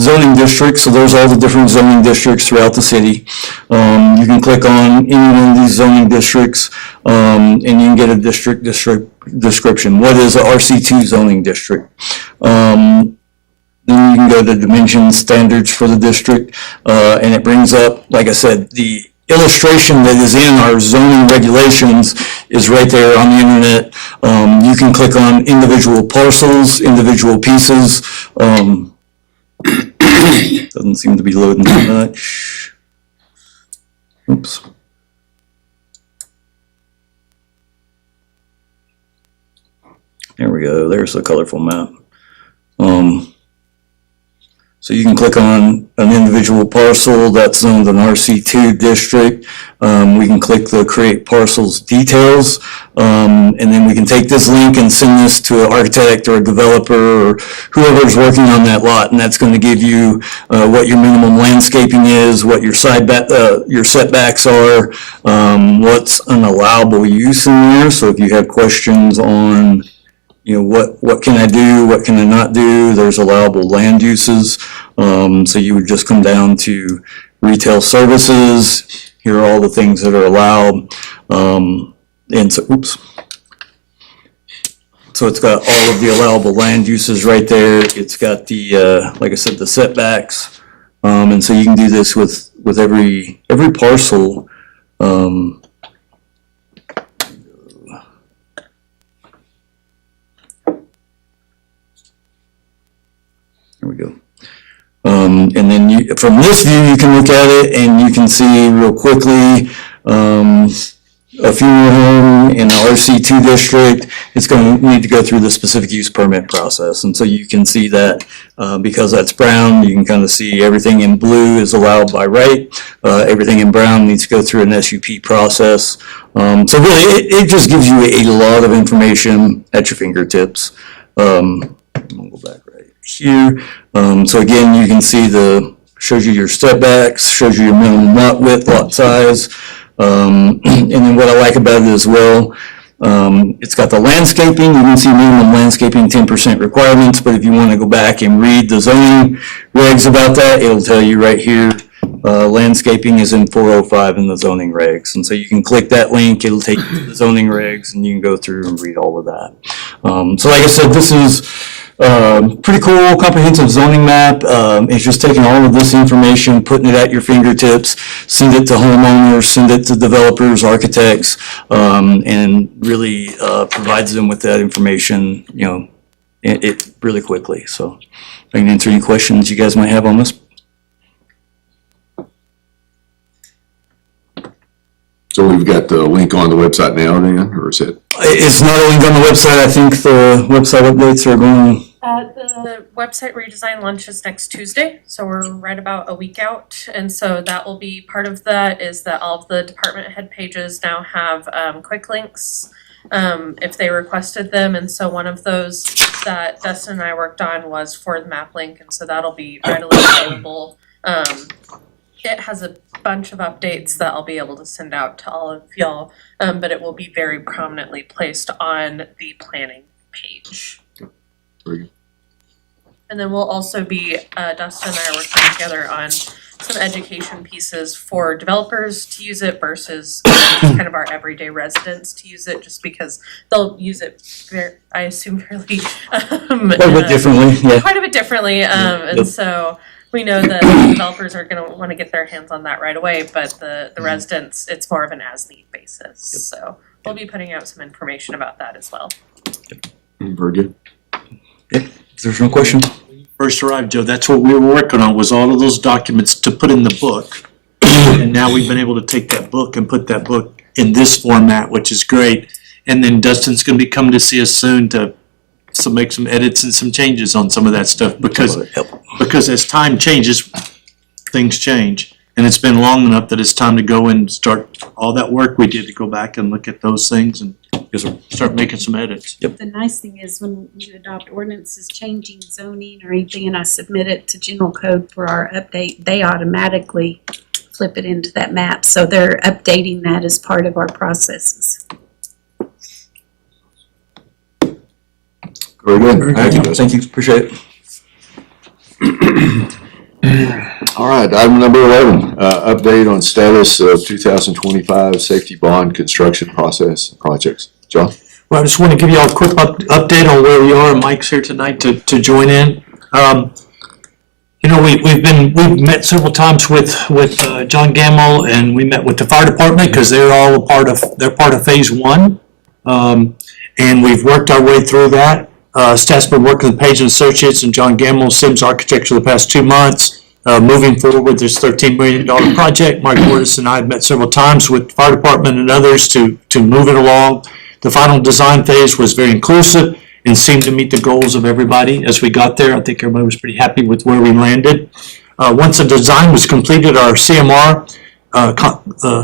zoning districts. So there's all the different zoning districts throughout the city. You can click on any one of these zoning districts, and you can get a district description. What is a RC2 zoning district? Then you can go to dimension standards for the district, and it brings up, like I said, the illustration that is in our zoning regulations is right there on the internet. You can click on individual parcels, individual pieces. Doesn't seem to be loading too much. Oops. There we go. There's a colorful map. So you can click on an individual parcel that's zoned an RC2 district. We can click the create parcels details. And then we can take this link and send this to an architect or a developer or whoever's working on that lot. And that's going to give you what your minimum landscaping is, what your your setbacks are, what's an allowable use in there. So if you have questions on what can I do, what can I not do? There's allowable land uses. So you would just come down to retail services. Here are all the things that are allowed. And so, oops. So it's got all of the allowable land uses right there. It's got the, like I said, the setbacks. And so you can do this with every parcel. There we go. And then from this view, you can look at it and you can see real quickly a funeral home in the RC2 district. It's going to need to go through the specific use permit process. And so you can see that because that's brown, you can kind of see everything in blue is allowed by right. Everything in brown needs to go through an SUP process. So really, it just gives you a lot of information at your fingertips. We'll go back right here. So again, you can see shows you your setbacks, shows you your minimum lot width, lot size. And then what I like about it as well, it's got the landscaping. You can see minimum landscaping 10% requirements, but if you want to go back and read the zoning regs about that, it'll tell you right here, landscaping is in 405 in the zoning regs. And so you can click that link, it'll take you to the zoning regs, and you can go through and read all of that. So like I said, this is pretty cool, comprehensive zoning map. It's just taking all of this information, putting it at your fingertips, send it to homeowners, send it to developers, architects, and really provides them with that information, it really quickly. So I can answer any questions you guys might have on this. So we've got the link on the website now then, or is it? It's not a link on the website. I think the website updates are going. The website redesign launches next Tuesday, so we're right about a week out. And so that will be part of that is that all of the department head pages now have quick links if they requested them. And so one of those that Dustin and I worked on was for the map link, and so that'll be readily available. It has a bunch of updates that I'll be able to send out to all of y'all, but it will be very prominently placed on the planning page. Very good. And then we'll also be, Dustin and I are working together on some education pieces for developers to use it versus kind of our everyday residents to use it, just because they'll use it I assume fairly Quite a bit differently, yeah. Quite a bit differently, and so we know that the developers are gonna wanna get their hands on that right away, but the residents, it's more of an as-need basis. So we'll be putting out some information about that as well. Very good. If there's no question. First arrived, Joe, that's what we were working on, was all of those documents to put in the book. And now we've been able to take that book and put that book in this format, which is great. And then Dustin's gonna be coming to see us soon to make some edits and some changes on some of that stuff, because as time changes, things change. And it's been long enough that it's time to go and start all that work we did to go back and look at those things and start making some edits. The nice thing is when you adopt ordinances changing zoning or anything and I submit it to general code for our update, they automatically flip it into that map. So they're updating that as part of our processes. Very good. Thank you, Dustin. Thank you, appreciate it. All right, item number 11, update on status of 2025 safety bond construction process projects. John? Well, I just want to give you all a quick update on where we are. Mike's here tonight to join in. we've met several times with John Gamble, and we met with the fire department, because they're part of phase one. And we've worked our way through that. Staff's been working with Page and Associates and John Gamble, Sims Architecture, the past 2 months. Moving forward with this $13 million project, Mark Mortis and I have met several times with the fire department and others to move it along. The final design phase was very inclusive and seemed to meet the goals of everybody as we got there. I think everybody was pretty happy with where we landed. Once the design was completed, our CMR,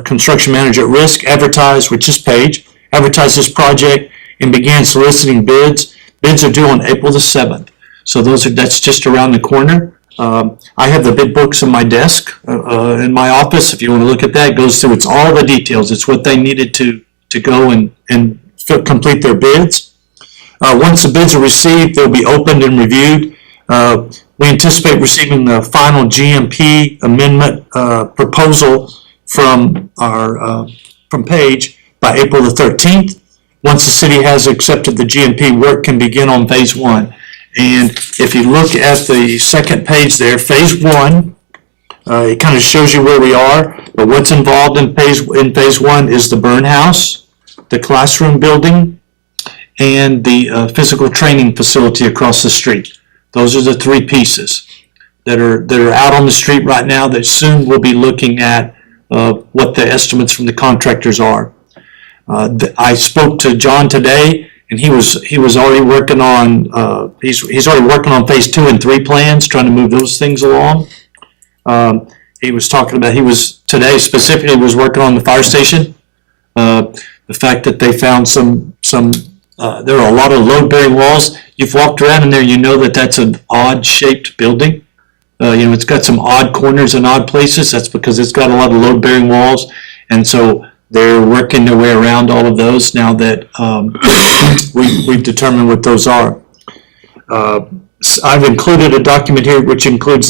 Construction Manager at Risk, advertised, which is Page, advertised this project and began soliciting bids. Bids are due on April the 7th. So that's just around the corner. I have the bid books in my desk, in my office. If you want to look at that, it goes through, it's all the details. It's what they needed to go and complete their bids. Once the bids are received, they'll be opened and reviewed. We anticipate receiving the final GMP amendment proposal from Page by April the 13th. Once the city has accepted the GMP, work can begin on phase one. And if you look at the second page there, phase one, it kind of shows you where we are. But what's involved in phase one is the burn house, the classroom building, and the physical training facility across the street. Those are the 3 pieces that are out on the street right now that soon we'll be looking at what the estimates from the contractors are. I spoke to John today, and he was already working on he's already working on phase 2 and 3 plans, trying to move those things along. He was talking about, today specifically was working on the fire station. The fact that they found there are a lot of load-bearing walls. You've walked around in there, you know that that's an odd-shaped building. It's got some odd corners and odd places. That's because it's got a lot of load-bearing walls, and so they're working their way around all of those now that we've determined what those are. I've included a document here which includes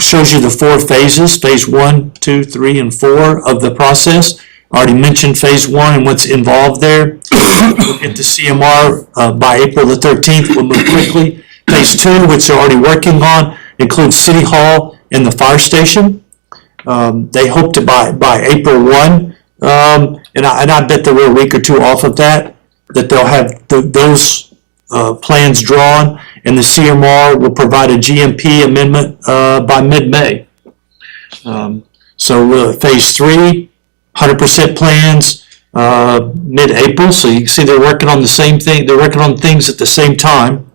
shows you the 4 phases, phase 1, 2, 3, and 4 of the process. I already mentioned phase 1 and what's involved there. We'll get the CMR by April the 13th. We'll move quickly. Phase 2, which they're already working on, includes City Hall and the fire station. They hope to by April 1. And I bet that we're a week or 2 off of that they'll have those plans drawn, and the CMR will provide a GMP amendment by mid-May. So phase 3, 100% plans mid-April. So you can see they're working on the same thing. They're working on things at the same time.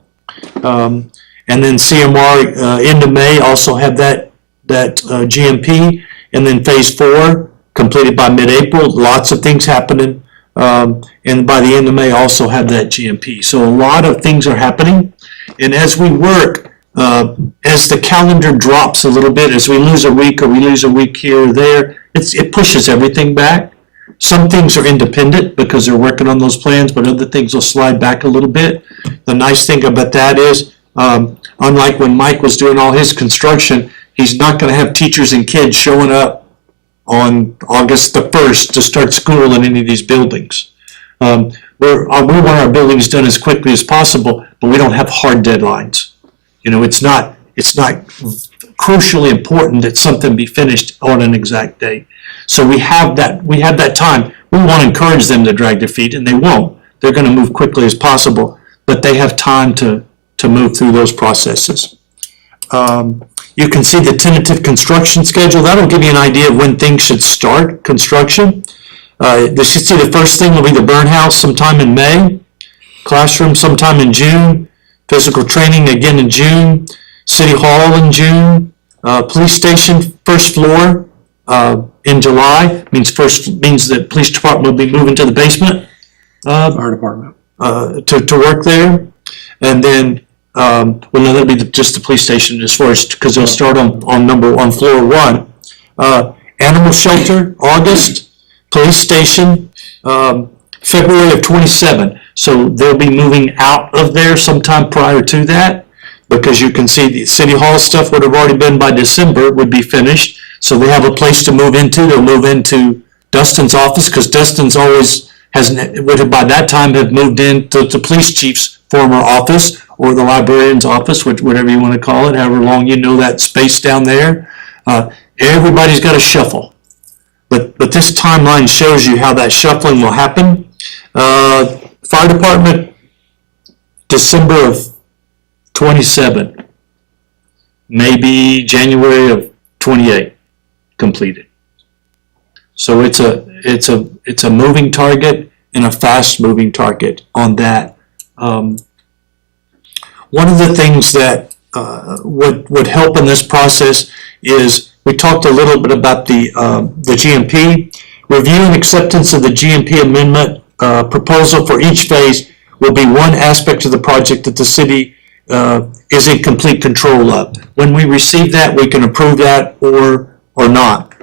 And then CMR end of May also have that GMP, and then phase 4 completed by mid-April. Lots of things happening, and by the end of May also have that GMP. So a lot of things are happening, and as we work, as the calendar drops a little bit, as we lose a week or we lose a week here or there, it pushes everything back. Some things are independent because they're working on those plans, but other things will slide back a little bit. The nice thing about that is, unlike when Mike was doing all his construction, he's not going to have teachers and kids showing up on August the 1st to start school in any of these buildings. We want our buildings done as quickly as possible, but we don't have hard deadlines. It's not crucially important that something be finished on an exact date. So we have that time. We want to encourage them to drag their feet, and they won't. They're going to move quickly as possible, but they have time to move through those processes. You can see the tentative construction schedule. That'll give you an idea of when things should start construction. You should see the first thing will be the burn house sometime in May, classroom sometime in June, physical training again in June, City Hall in June, police station first floor in July. Means that police department will be moving to the basement. Fire department. To work there, and then that'll be just the police station as far as, because they'll start on floor 1. Animal shelter, August, police station, February of 27. So they'll be moving out of there sometime prior to that, because you can see the City Hall stuff would have already been by December, would be finished. So they have a place to move into. They'll move into Dustin's office, because Dustin's always would have by that time have moved into the police chief's former office, or the librarian's office, whatever you want to call it, however long you know that space down there. Everybody's got to shuffle. But this timeline shows you how that shuffling will happen. Fire department, December of 27, maybe January of 28 completed. So it's a moving target and a fast moving target on that. One of the things that would help in this process is we talked a little bit about the GMP. Review and acceptance of the GMP amendment proposal for each phase will be one aspect of the project that the city is in complete control of. When we receive that, we can approve that or not.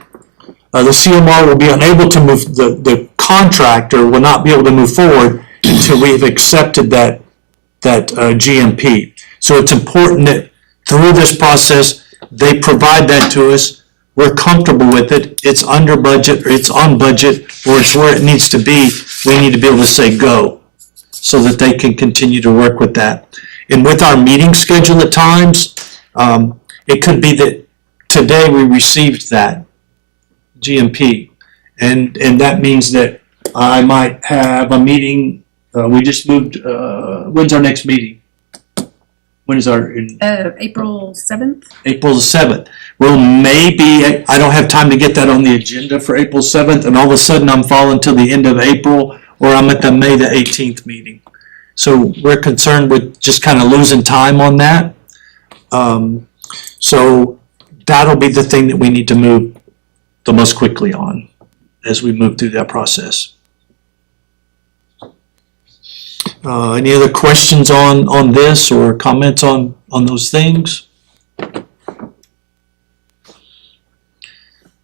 The CMR will be unable to move, the contractor will not be able to move forward until we've accepted that GMP. So it's important that through this process, they provide that to us. We're comfortable with it. It's under budget, or it's on budget, or it's where it needs to be. We need to be able to say go so that they can continue to work with that. And with our meeting schedule at times, it could be that today we received that GMP. And that means that I might have a meeting, we just moved, when's our next meeting? When is our? April 7th? April the 7th. Well, maybe, I don't have time to get that on the agenda for April 7th, and all of a sudden I'm falling till the end of April, or I'm at the May the 18th meeting. So we're concerned with just kind of losing time on that. So that'll be the thing that we need to move the most quickly on as we move through that process. Any other questions on this or comments on those things?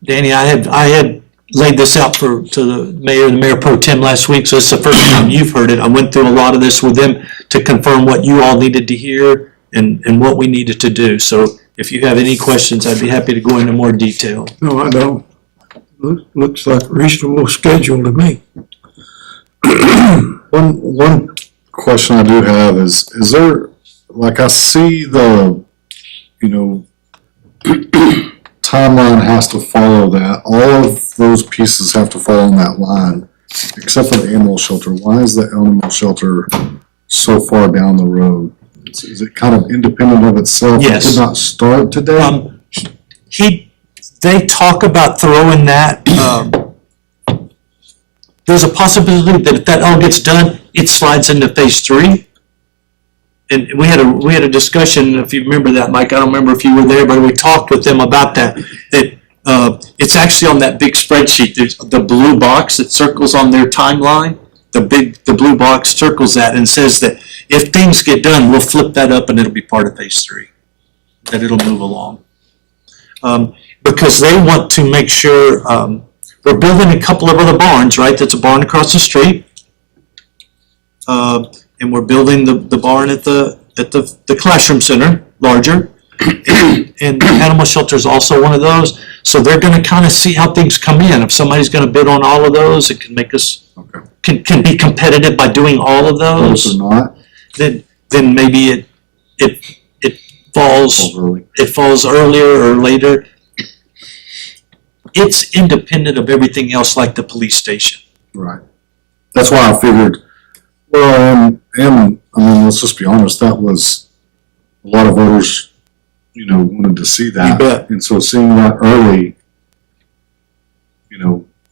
Danny, I had laid this out to the mayor pro tem last week, so it's the first time you've heard it. I went through a lot of this with them to confirm what you all needed to hear and what we needed to do. So if you have any questions, I'd be happy to go into more detail. No, I don't. Looks like a reasonable schedule to me. One question I do have is there, like I see the, timeline has to follow that. All of those pieces have to fall in that line, except for the animal shelter. Why is the animal shelter so far down the road? Is it kind of independent of itself? Yes. It did not start today? They talk about throwing that, there's a possibility that if that all gets done, it slides into phase 3. And we had a discussion, if you remember that, Mike, I don't remember if you were there, but we talked with them about that. It's actually on that big spreadsheet. There's the blue box that circles on their timeline. The blue box circles that and says that if things get done, we'll flip that up and it'll be part of phase 3. That it'll move along. Because they want to make sure, we're building a couple of other barns, right? That's a barn across the street. And we're building the barn at the classroom center, larger. And the animal shelter is also one of those. So they're gonna kind of see how things come in. If somebody's gonna bid on all of those, it can make us, can be competitive by doing all of those. Those are not? Then maybe it falls earlier or later. It's independent of everything else like the police station. Right. That's why I figured, well, and I mean, let's just be honest, that was, a lot of voters, wanted to see that. You bet. And so seeing that early,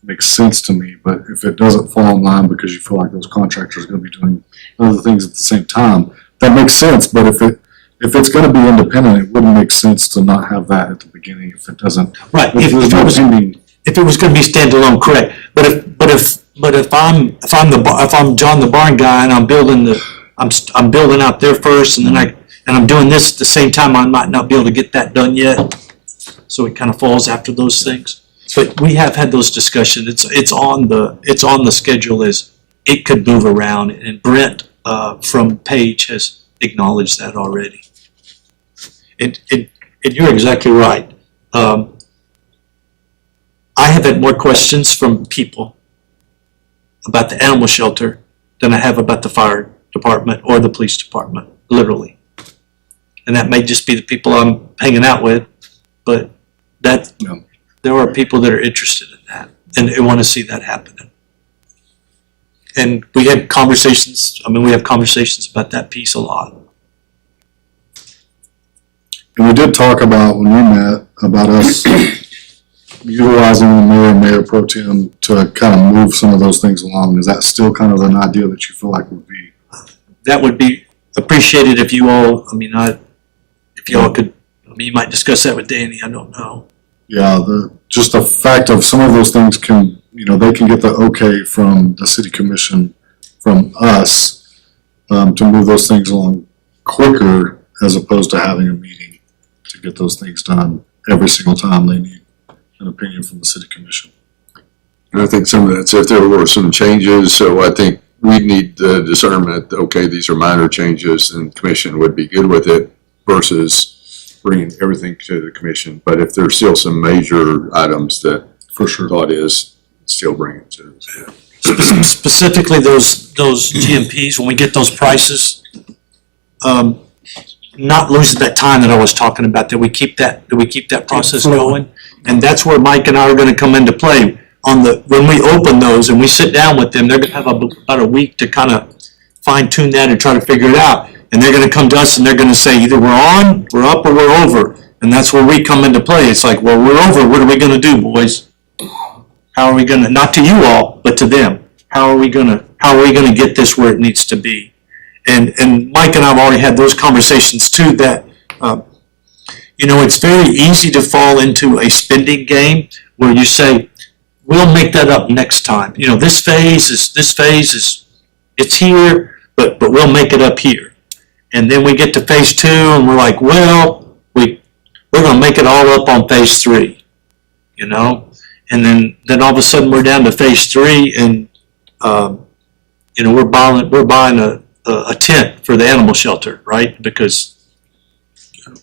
makes sense to me. But if it doesn't fall in line because you feel like those contractors are gonna be doing other things at the same time, that makes sense. But if it's gonna be independent, it wouldn't make sense to not have that at the beginning if it doesn't. Right, If there's no pending. if it was gonna be standalone, correct. But if I'm John the barn guy and I'm building out there first and then I'm doing this at the same time, I might not be able to get that done yet. So it kind of falls after those things. But we have had those discussions. It's on the schedule as it could move around, and Brent from Page has acknowledged that already. And you're exactly right. I have had more questions from people about the animal shelter than I have about the fire department or the police department, literally. And that may just be the people I'm hanging out with, but that, Yeah. there are people that are interested in that and want to see that happening. And we have conversations about that piece a lot. And we did talk about, when we met, about us utilizing the mayor and mayor pro tem to kind of move some of those things along. Is that still kind of an idea that you feel like would be? That would be appreciated if you all, if you all could, you might discuss that with Danny, I don't know. Yeah, just the fact of some of those things can, they can get the okay from the city commission, from us, to move those things along quicker as opposed to having a meeting to get those things done every single time they need an opinion from the city commission. And I think some of that's if there were some changes, so I think we need the discernment, okay, these are minor changes and the commission would be good with it versus bringing everything to the commission. But if there's still some major items that For sure. thought is, still bring it to us. Specifically, those GMPs, when we get those prices, not losing that time that I was talking about, that we keep that process going. And that's where Mike and I are gonna come into play when we open those and we sit down with them, they're gonna have about a week to kind of fine tune that and try to figure it out. And they're gonna come to us and they're gonna say, either we're on, we're up, or we're over. And that's where we come into play. It's like, well, we're over, what are we gonna do, boys? How are we gonna, not to you all, but to them, how are we gonna get this where it needs to be? And Mike and I have already had those conversations too, that, it's very easy to fall into a spending game where you say, we'll make that up next time. This phase is, it's here, but we'll make it up here. And then we get to phase 2 and we're like, well, we're gonna make it all up on phase 3, And then all of a sudden we're down to phase 3 and, we're buying a tent for the animal shelter, right? Because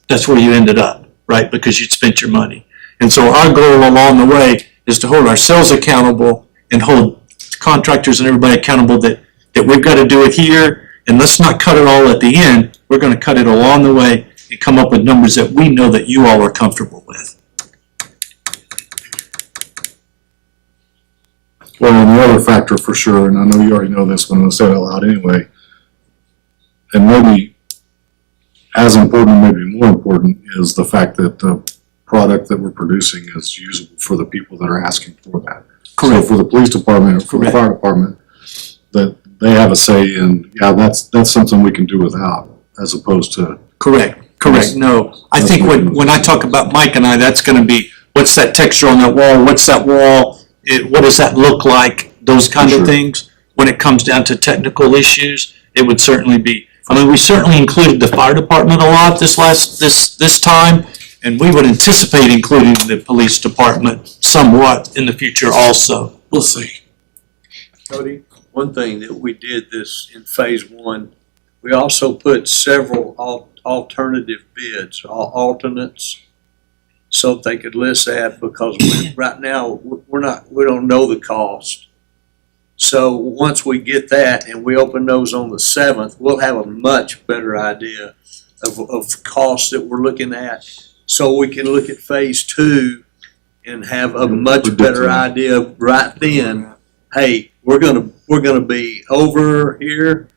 that's where you ended up, right? Because you'd spent your money. And so our goal along the way is to hold ourselves accountable and hold contractors and everybody accountable that we've got to do it here. And let's not cut it all at the end. We're going to cut it along the way and come up with numbers that we know that you all are comfortable with. Well, and the other factor for sure, and I know you already know this, but I'm gonna say it out loud anyway, and maybe as important, maybe more important, is the fact that the product that we're producing is usable for the people that are asking for that. So for the police department, or for the fire department, that they have a say in, that's something we can do without, as opposed to. Correct. No, I That's think what it when I talk about Mike and I, that's going to be, what's that texture on that wall? What's that wall? What does that look like? Those kind For of sure. things. When it comes down to technical issues, it would certainly be. We certainly included the fire department a lot this time, and we would anticipate including the police department somewhat in the future also. We'll see. Cody, one thing that we did this in phase 1, we also put several alternative bids, alternates, so that they could list that, because right now, we don't know the cost. So once we get that and we open those on the 7th, we'll have a much better idea of costs that we're looking at. So we can look at phase 2 and have a much better idea right then. Hey, we're gonna be over here.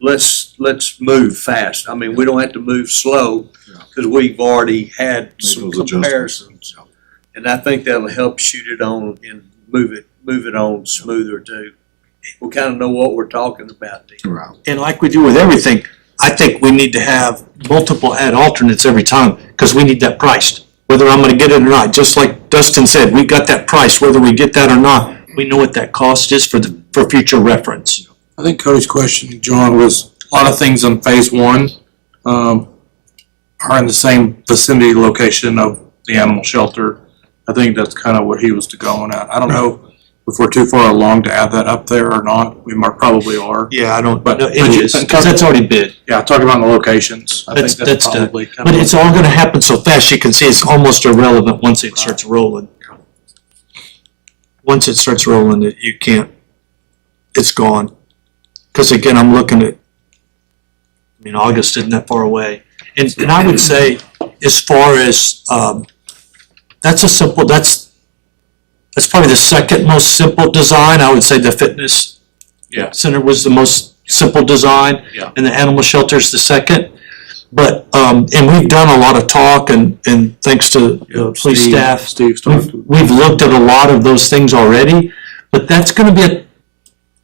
Let's move fast. We don't have to move slow, because we've already had some those adjustments. comparisons. And I think that'll help shoot it on and move it on smoother too. We kind of know what we're talking about then. Right. And like we do with everything, I think we need to have multiple ad alternates every time, because we need that priced, whether I'm gonna get it or not. Just like Dustin said, we got that price, whether we get that or not, we know what that cost is for future reference. I think Cody's question, John, was a lot of things in phase 1 are in the same vicinity location of the animal shelter. I think that's kind of what he was going at. I don't know if we're too far along to add that up there or not. We probably are. Yeah, I don't, But- no, it is, because that's already bid. Yeah, talking about the locations, I think That's that's done. probably kind But of. it's all gonna happen so fast, you can see it's almost irrelevant once it starts rolling. Once it starts rolling, you can't, it's gone. Because again, I'm looking at I mean, August isn't that far away. And I would say, as far as, that's probably the second most simple design. I would say the fitness center was the most simple design. Yeah. And the animal shelter's the second. But, and we've done a lot of talk and thanks to police staff. Steve's talked to. We've looked at a lot of those things already, but that's gonna be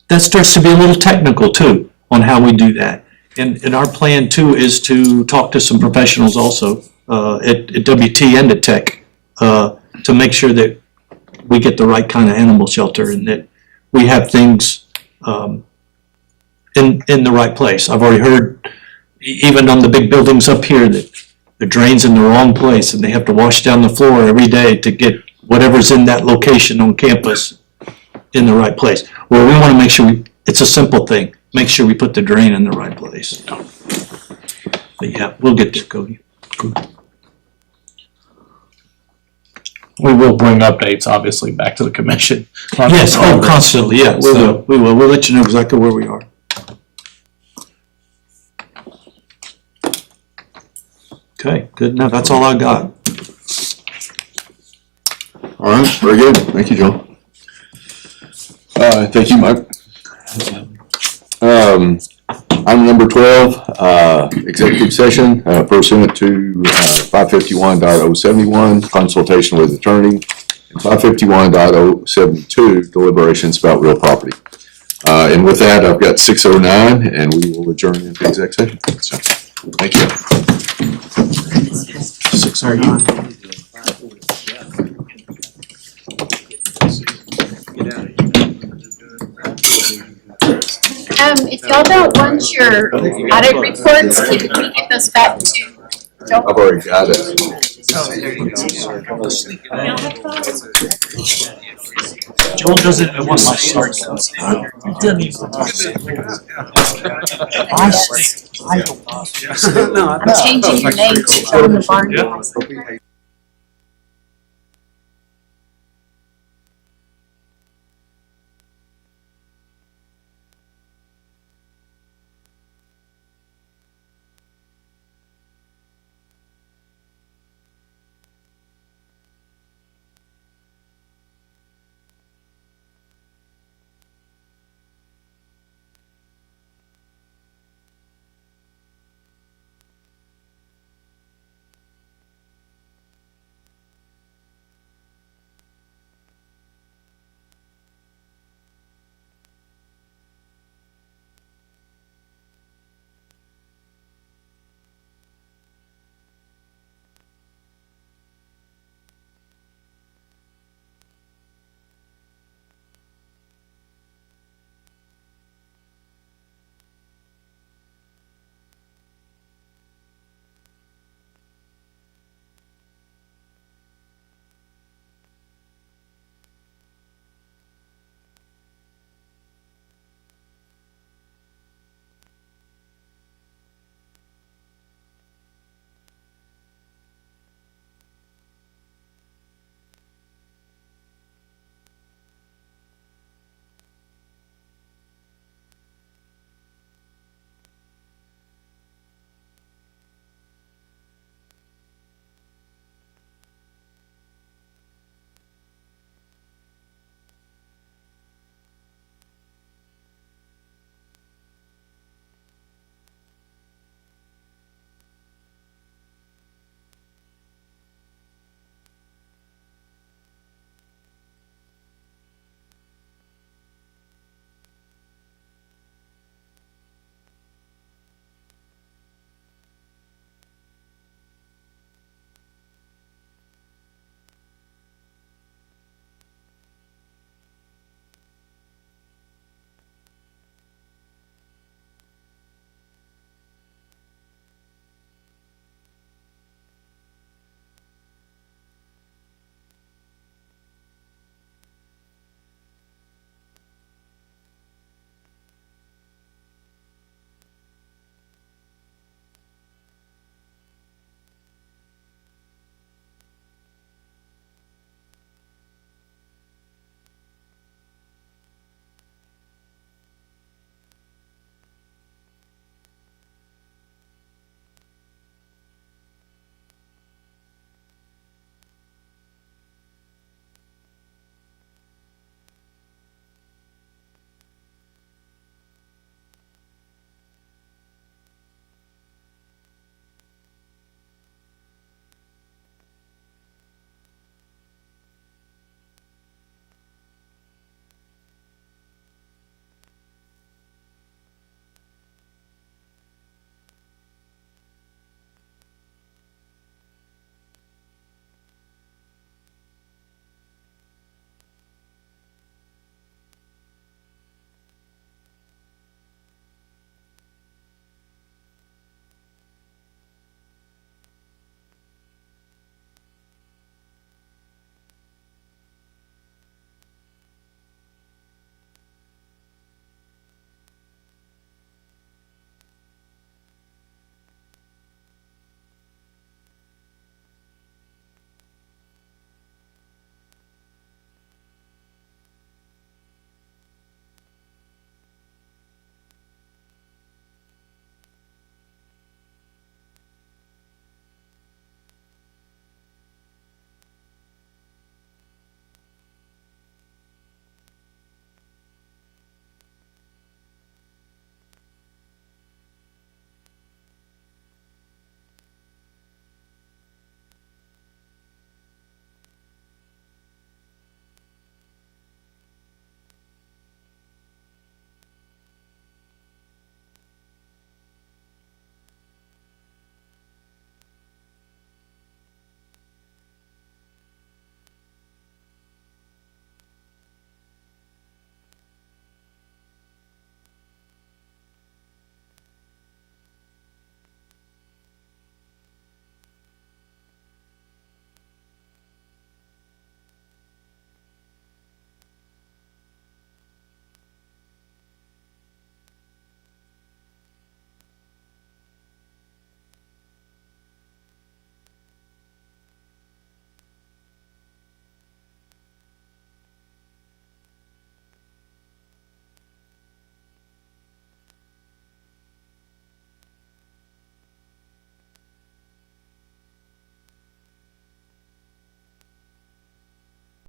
that starts to be a little technical too, on how we do that. And our plan too is to talk to some professionals also, at WT and at Tech, to make sure that we get the right kind of animal shelter and that we have things, in the right place. I've already heard, even on the big buildings up here, that the drain's in the wrong place and they have to wash down the floor every day to get whatever's in that location on campus in the right place. Well, we wanna make sure it's a simple thing, make sure we put the drain in the right place. But yeah, we'll get there, Cody. We will bring updates, obviously, back to the commission. Yes, oh, constantly, yeah, we will, we'll let you know exactly where we are. Okay, good enough, that's all I got. All right, very good. Thank you, John. Thank you, Mike. Item number 12, executive session pursuant to 551.071, consultation with attorney, and 551.072, deliberations about real property. And with that, I've got 6:09, and we will adjourn into exec session. So, thank you. 6:09. If y'all don't want your audit reports, can we get those back to Joe? I've already got it. Joel doesn't want my start. I'm changing your name to Joe the Barn.